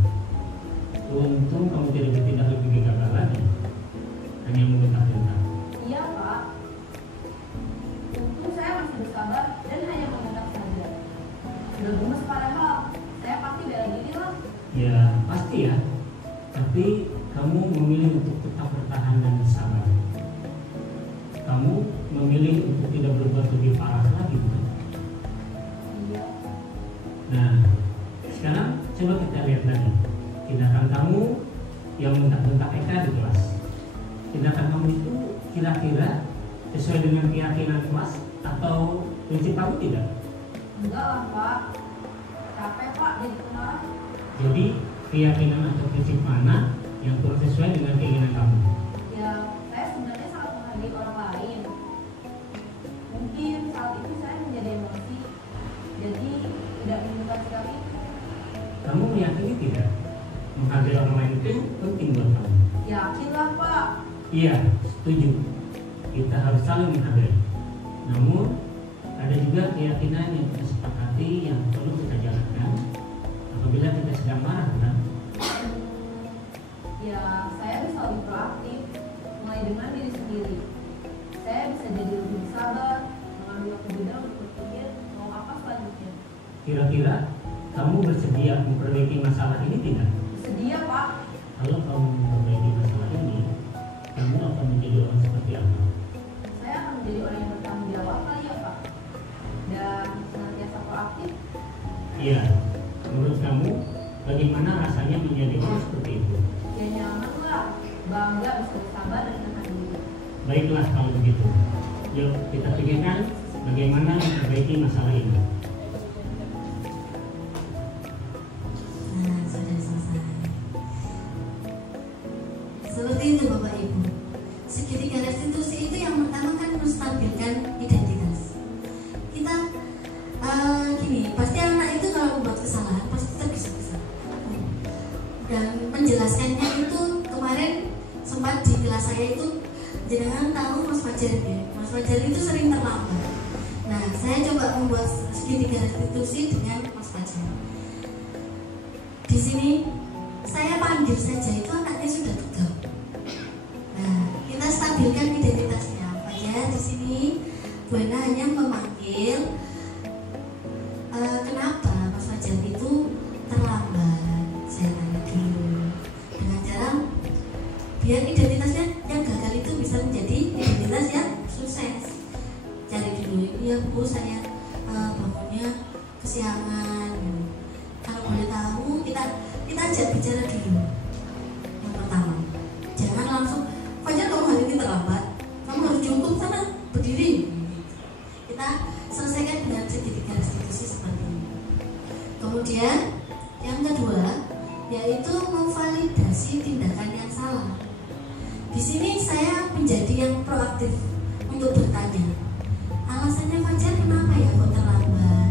Untung kamu tidak bertindak lebih gegabah lagi, hanya membentak-bentak. Iya Pak. Untung saya masih bersabar dan hanya membentak saja. Sudah gemes padahal, saya pasti bela diri lah. Ya pasti ya. Tapi kamu memilih untuk tetap bertahan dan bersabar. Kamu memilih untuk tidak berbuat lebih parah lagi, bukan? Iya. Nah, sekarang coba kita lihat lagi tindakan kamu yang bentak-bentak Eka di kelas. Tindakan kamu itu kira-kira sesuai dengan keyakinan kelas atau prinsip kamu tidak? Enggak lah Pak. Capek Pak jadi pemarah. Jadi keyakinan atau prinsip mana yang kurang sesuai dengan keinginan kamu? Ya, saya sebenarnya sangat menghargai orang lain. Mungkin saat itu saya menjadi emosi, jadi tidak menunjukkan sikap itu. Kamu meyakini tidak menghargai orang lain itu penting buat kamu? Yakinlah Pak. Iya, setuju. Kita harus saling menghargai. Namun ada juga keyakinan yang kita sepakati yang perlu kita jalankan apabila kita sedang marah, kan? Ya, saya bisa lebih proaktif, mulai dengan diri sendiri. Saya bisa jadi lebih sabar, mengambil waktu jeda untuk berpikir mau apa selanjutnya. Kira-kira kamu bersedia memperbaiki masalah ini tidak? Bersedia Pak. Kalau kamu memperbaiki masalah ini, kamu akan menjadi orang seperti apa? Saya akan menjadi orang yang bertanggung jawab kali ya Pak. Dan senantiasa proaktif. Iya, menurut kamu bagaimana rasanya menjadi orang seperti itu? Ya nyaman lah, bangga bisa bersabar dan menahan diri. Baiklah kalau begitu. Yuk kita pikirkan bagaimana memperbaiki masalah ini. Nah, sudah selesai. Seperti itu Bapak Ibu. Segitiga restitusi itu yang pertama kan menstabilkan identitas. Kita gini, pasti anak itu kalau membuat kesalahan pasti tergesa-gesa. Dan menjelaskannya itu kemarin sempat di kelas saya itu, jenengan tahu Mas Fajar ya? Mas Fajar itu sering terlambat. Nah, saya coba membuat segitiga restitusi dengan Mas Fajar. Di sini saya panggil saja itu anaknya sudah tegap. Nah, kita stabilkan identitasnya. Fajar di sini Bu Ena hanya memanggil. Kenapa Mas Fajar itu terlambat? Saya tanya dulu dengan cara biar identitasnya yang gagal itu bisa menjadi identitas yang sukses. Cari dulu, ya Bu, saya bangunnya kesiangan. Kalau boleh tahu, kita ajak bicara dulu. Yang pertama, jangan langsung Fajar kamu hari ini terlambat, kamu harus cukup sana berdiri. Kita selesaikan dengan segitiga restitusi seperti ini. Kemudian yang kedua yaitu memvalidasi tindakan yang salah. Di sini saya menjadi yang proaktif untuk bertanya, alasannya Fajar kenapa ya kok terlambat?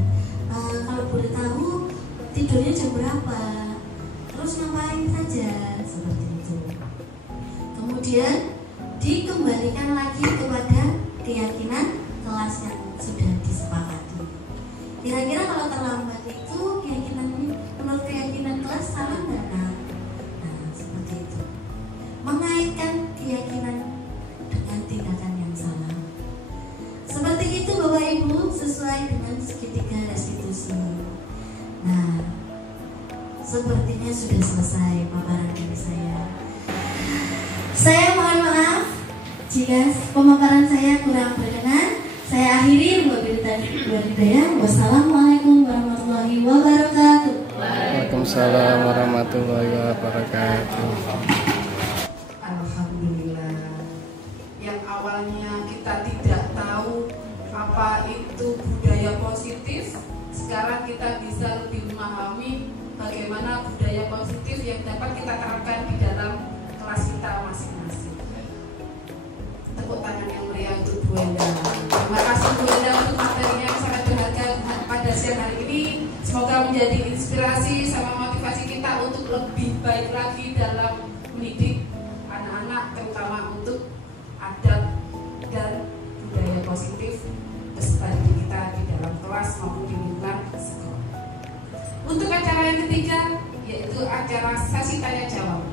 Kalau boleh tahu tidurnya jam berapa? Terus ngapain saja? Seperti itu. Kemudian dikembalikan lagi kepada keyakinan kelas yang sudah disepakati. Kira-kira kalau terlambat itu keyakinan menurut keyakinan kelas salah nggak? Nah, seperti itu. Mengaitkan keyakinan dengan tindakan yang salah. Seperti itu Bapak Ibu, sesuai dengan segitiga restitusi. Nah, sepertinya sudah selesai paparan dari saya. Saya mohon maaf jika pemaparan saya kurang berkenan. Saya akhiri. Wassalamualaikum warahmatullahi wabarakatuh. Waalaikumsalam warahmatullahi wabarakatuh. Alhamdulillah. Yang awalnya kita tidak tahu apa itu budaya positif, sekarang kita bisa lebih memahami bagaimana budaya positif yang dapat kita terapkan di dalam kelas kita masing-masing. Tepuk tangan yang meriah untuk Bu Enda. Terima kasih Bu Enda untuk materinya yang sangat berharga pada siang hari ini. Semoga menjadi inspirasi sama motivasi kita untuk lebih baik lagi dalam mendidik anak-anak terutama untuk adab dan budaya positif beserta didik kita di dalam kelas maupun di lingkungan sekolah. Untuk acara yang ketiga yaitu acara sesi tanya jawab.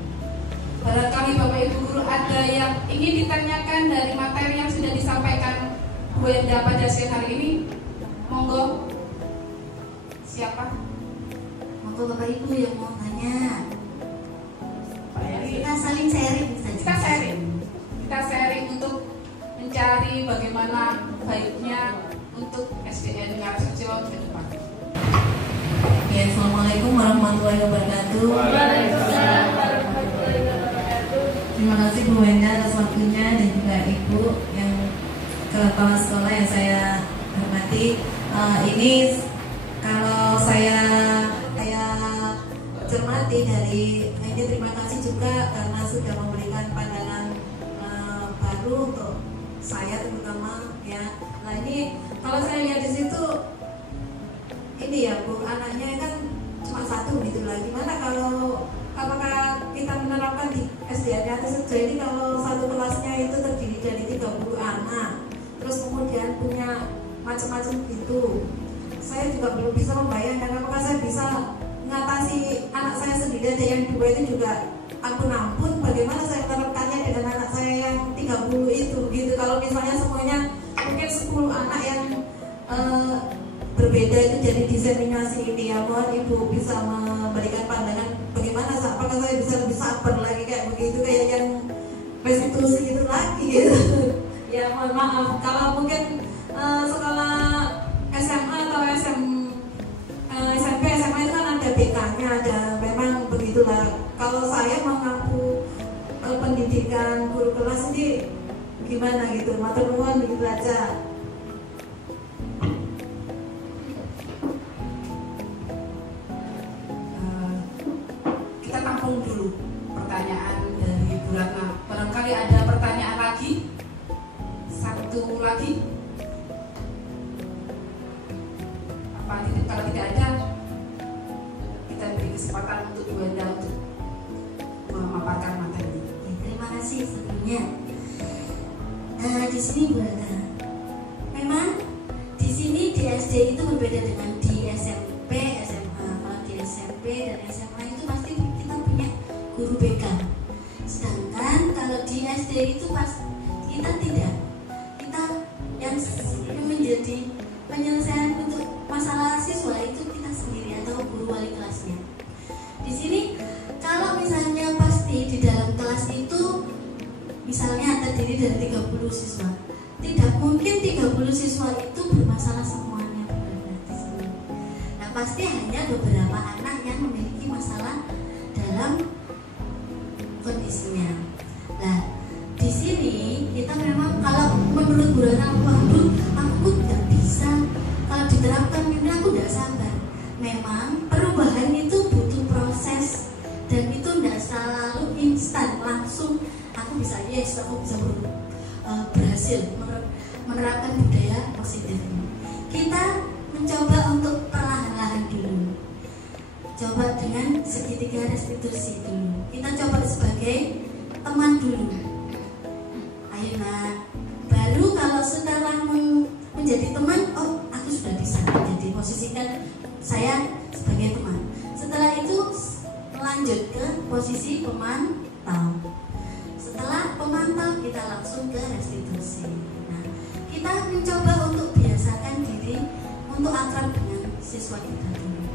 Barangkali Bapak Ibu Guru ada yang ingin ditanyakan dari materi yang sudah disampaikan Bu Enda pada siang hari ini. Monggo. Siapa? Monggo Bapak Ibu yang mau tanya. Kita saling sharing saja. Kita sharing untuk mencari bagaimana baiknya untuk SDN Ngarsrejo ke depan. Ya, Assalamualaikum warahmatullahi wabarakatuh. Waalaikumsalam warahmatullahi wabarakatuh. Terima kasih Bu Wenda atas waktunya dan juga Ibu yang kepala sekolah yang saya hormati. Ini kalau saya cermati dari ini, terima kasih juga karena sudah memberikan pandangan baru untuk saya terutama ya. Nah ini kalau saya lihat di situ ini ya Bu, anaknya kan cuma satu gitu lah. Gimana kalau apakah kita menerapkan di SDN Ngarsrejo ini kalau satu kelasnya itu terdiri dari 30 anak, terus kemudian punya macam-macam gitu. Saya juga belum bisa membayangkan apakah saya bisa mengatasi anak saya sendiri aja yang 2 itu juga ampun-ampun, bagaimana saya menerapkannya dengan anak saya yang 30 itu gitu. Kalau misalnya semuanya mungkin 10 anak yang berbeda itu jadi diseminasi ini ya, mohon Ibu bisa memberikan pandangan bagaimana, apakah saya bisa lebih sabar lagi kayak begitu, kayak yang restitusi itu lagi gitu. Ya mohon maaf kalau mungkin sekolah SMA atau SMP, SMA itu kan ada BK-nya, ada memang begitulah. Kalau saya mengaku pendidikan guru kelas ini gimana gitu, matur nuwun begitu aja. Kita tampung dulu pertanyaan dari Bu Ratna. Barangkali ada pertanyaan lagi? Satu lagi? Kalau tidak ada, kita beri kesempatan untuk Bu Enda untuk memaparkan materi. Ya, terima kasih sebelumnya. Di sini Bu Enda, memang di sini di SD itu berbeda dengan di SMP, SMA. Kalau di SMP dan SMA itu pasti kita punya guru BK. Sedangkan kalau di SD itu pas kita tidak, kita yang menjadi penyelesaian untuk masalah siswa itu kita sendiri atau guru wali kelasnya. Di sini kalau misalnya pasti di dalam kelas itu misalnya terdiri dari 30 siswa, tidak mungkin 30 siswa itu bermasalah semuanya berada di sini. Nah pasti hanya beberapa anak yang memiliki masalah dalam kondisinya. Nah di sini kita memang kalau menurut Bu Ratna, waduh aku tidak bisa. Kalau diterapkan ini aku tidak sabar. Memang perubahan itu butuh proses dan itu tidak selalu instan langsung aku bisa yes, aku bisa berhasil menerapkan budaya positif ini. Kita mencoba untuk perlahan-lahan dulu. Coba dengan segitiga restitusi dulu. Kita coba sebagai teman dulu. Ayo nak, baru kalau setelah menjadi teman, oh aku sudah bisa jadi posisikan saya sebagai teman. Setelah itu lanjut ke posisi pemantau. Setelah pemantau kita langsung ke restitusi. Nah, kita mencoba untuk biasakan diri untuk akrab dengan siswa kita dulu.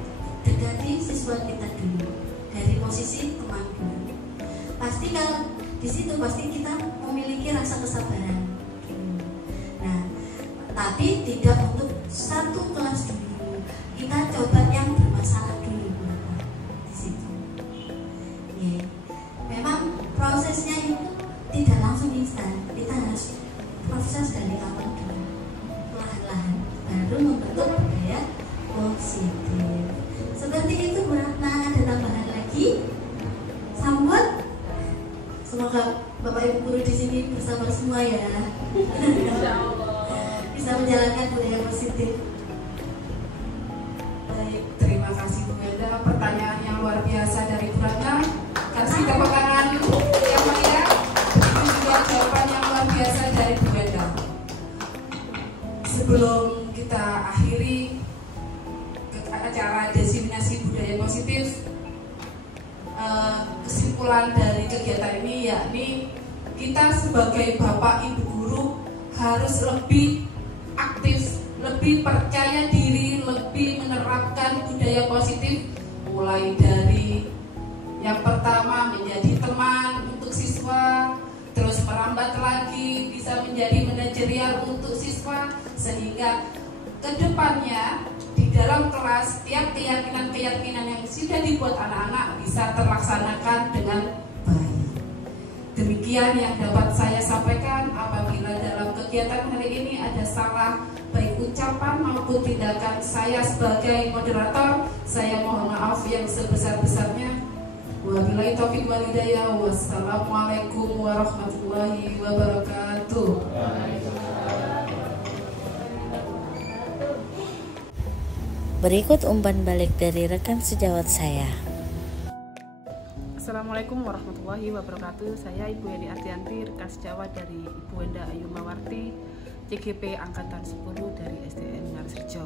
Dekati siswa kita dulu dari posisi teman dulu. Pasti kalau di situ pasti kita memiliki rasa kesabaran. Nah, tapi tidak untuk satu kelas dulu. Kita coba yang bermasalah dulu di situ. Ya. Memang prosesnya itu tidak langsung instan. Kita harus proses dari awal dulu, perlahan-lahan, baru membentuk budaya positif. Seperti itu Bu Ratna. Ada tambahan lagi? Sambut. Semoga Bapak Ibu guru di sini bersabar semua ya. Bisa menjalankan budaya positif. Baik, terima kasih Bu Enda. Pertanyaan yang luar biasa dari Bu Ratna. Kasih tepuk tangan. pesan dari kegiatan ini yakni kita sebagai bapak ibu guru harus lebih aktif, lebih percaya diri, lebih menerapkan budaya positif, mulai dari yang pertama menjadi teman untuk siswa, terus merambat lagi bisa menjadi manajerial untuk siswa, sehingga kedepannya di dalam kelas setiap keyakinan-keyakinan yang sudah dibuat anak-anak bisa terlaksanakan dengan baik. Demikian yang dapat saya sampaikan. Apabila dalam kegiatan hari ini ada salah baik ucapan maupun tindakan saya sebagai moderator, saya mohon maaf yang sebesar-besarnya. Wabillahi taufiq wal hidayah. Wassalamualaikum warahmatullahi wabarakatuh. Berikut umpan balik dari rekan sejawat saya. Assalamualaikum warahmatullahi wabarakatuh. Saya Ibu Eni Ardianti, rekan sejawat dari Ibu Wenda Ayu Mawarti, CGP Angkatan 10 dari SDN Ngarsrejo.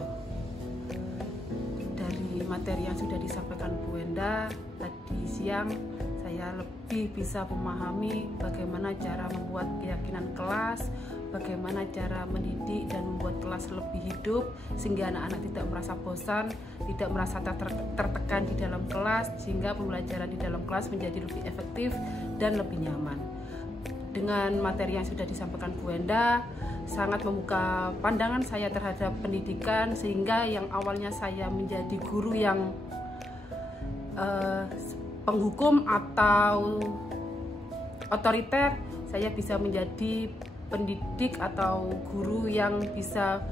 Dari materi yang sudah disampaikan Bu Wenda tadi siang, saya lebih bisa memahami bagaimana cara membuat keyakinan kelas, bagaimana cara mendidik dan membuat kelas lebih hidup sehingga anak-anak tidak merasa bosan, tidak merasa tertekan di dalam kelas, sehingga pembelajaran di dalam kelas menjadi lebih efektif dan lebih nyaman. Dengan materi yang sudah disampaikan Bu Wenda, sangat membuka pandangan saya terhadap pendidikan, sehingga yang awalnya saya menjadi guru yang penghukum atau otoriter, saya bisa menjadi pendidik atau guru yang bisa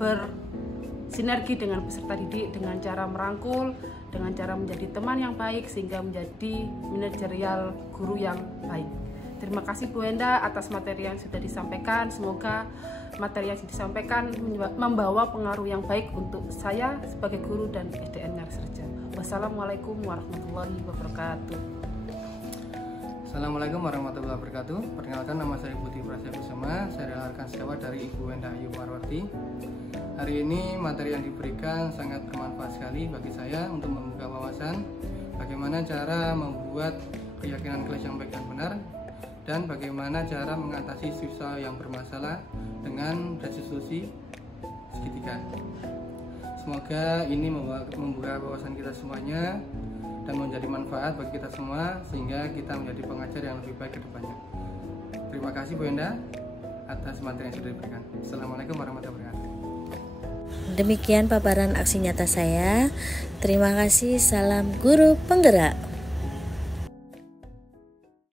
bersinergi dengan peserta didik dengan cara merangkul, dengan cara menjadi teman yang baik sehingga menjadi manajerial guru yang baik. Terima kasih Bu Wenda atas materi yang sudah disampaikan. Semoga materi yang disampaikan membawa pengaruh yang baik untuk saya sebagai guru dan SDN Ngarsrejo. Wassalamualaikum warahmatullahi wabarakatuh. Assalamualaikum warahmatullahi wabarakatuh. Perkenalkan, nama saya Budi Prasetya Kusuma. Saya adalah rekan sejawat dari Ibu Wenda Ayu Mawarti. Hari ini materi yang diberikan sangat bermanfaat sekali bagi saya untuk membuka wawasan bagaimana cara membuat keyakinan kelas yang baik dan benar, dan bagaimana cara mengatasi siswa yang bermasalah dengan restitusi segitiga. Semoga ini membuka wawasan kita semuanya dan menjadi manfaat bagi kita semua sehingga kita menjadi pengajar yang lebih baik ke depannya. Terima kasih Bu Wenda atas materi yang sudah diberikan. Assalamualaikum warahmatullahi wabarakatuh. Demikian paparan aksi nyata saya. Terima kasih. Salam guru penggerak.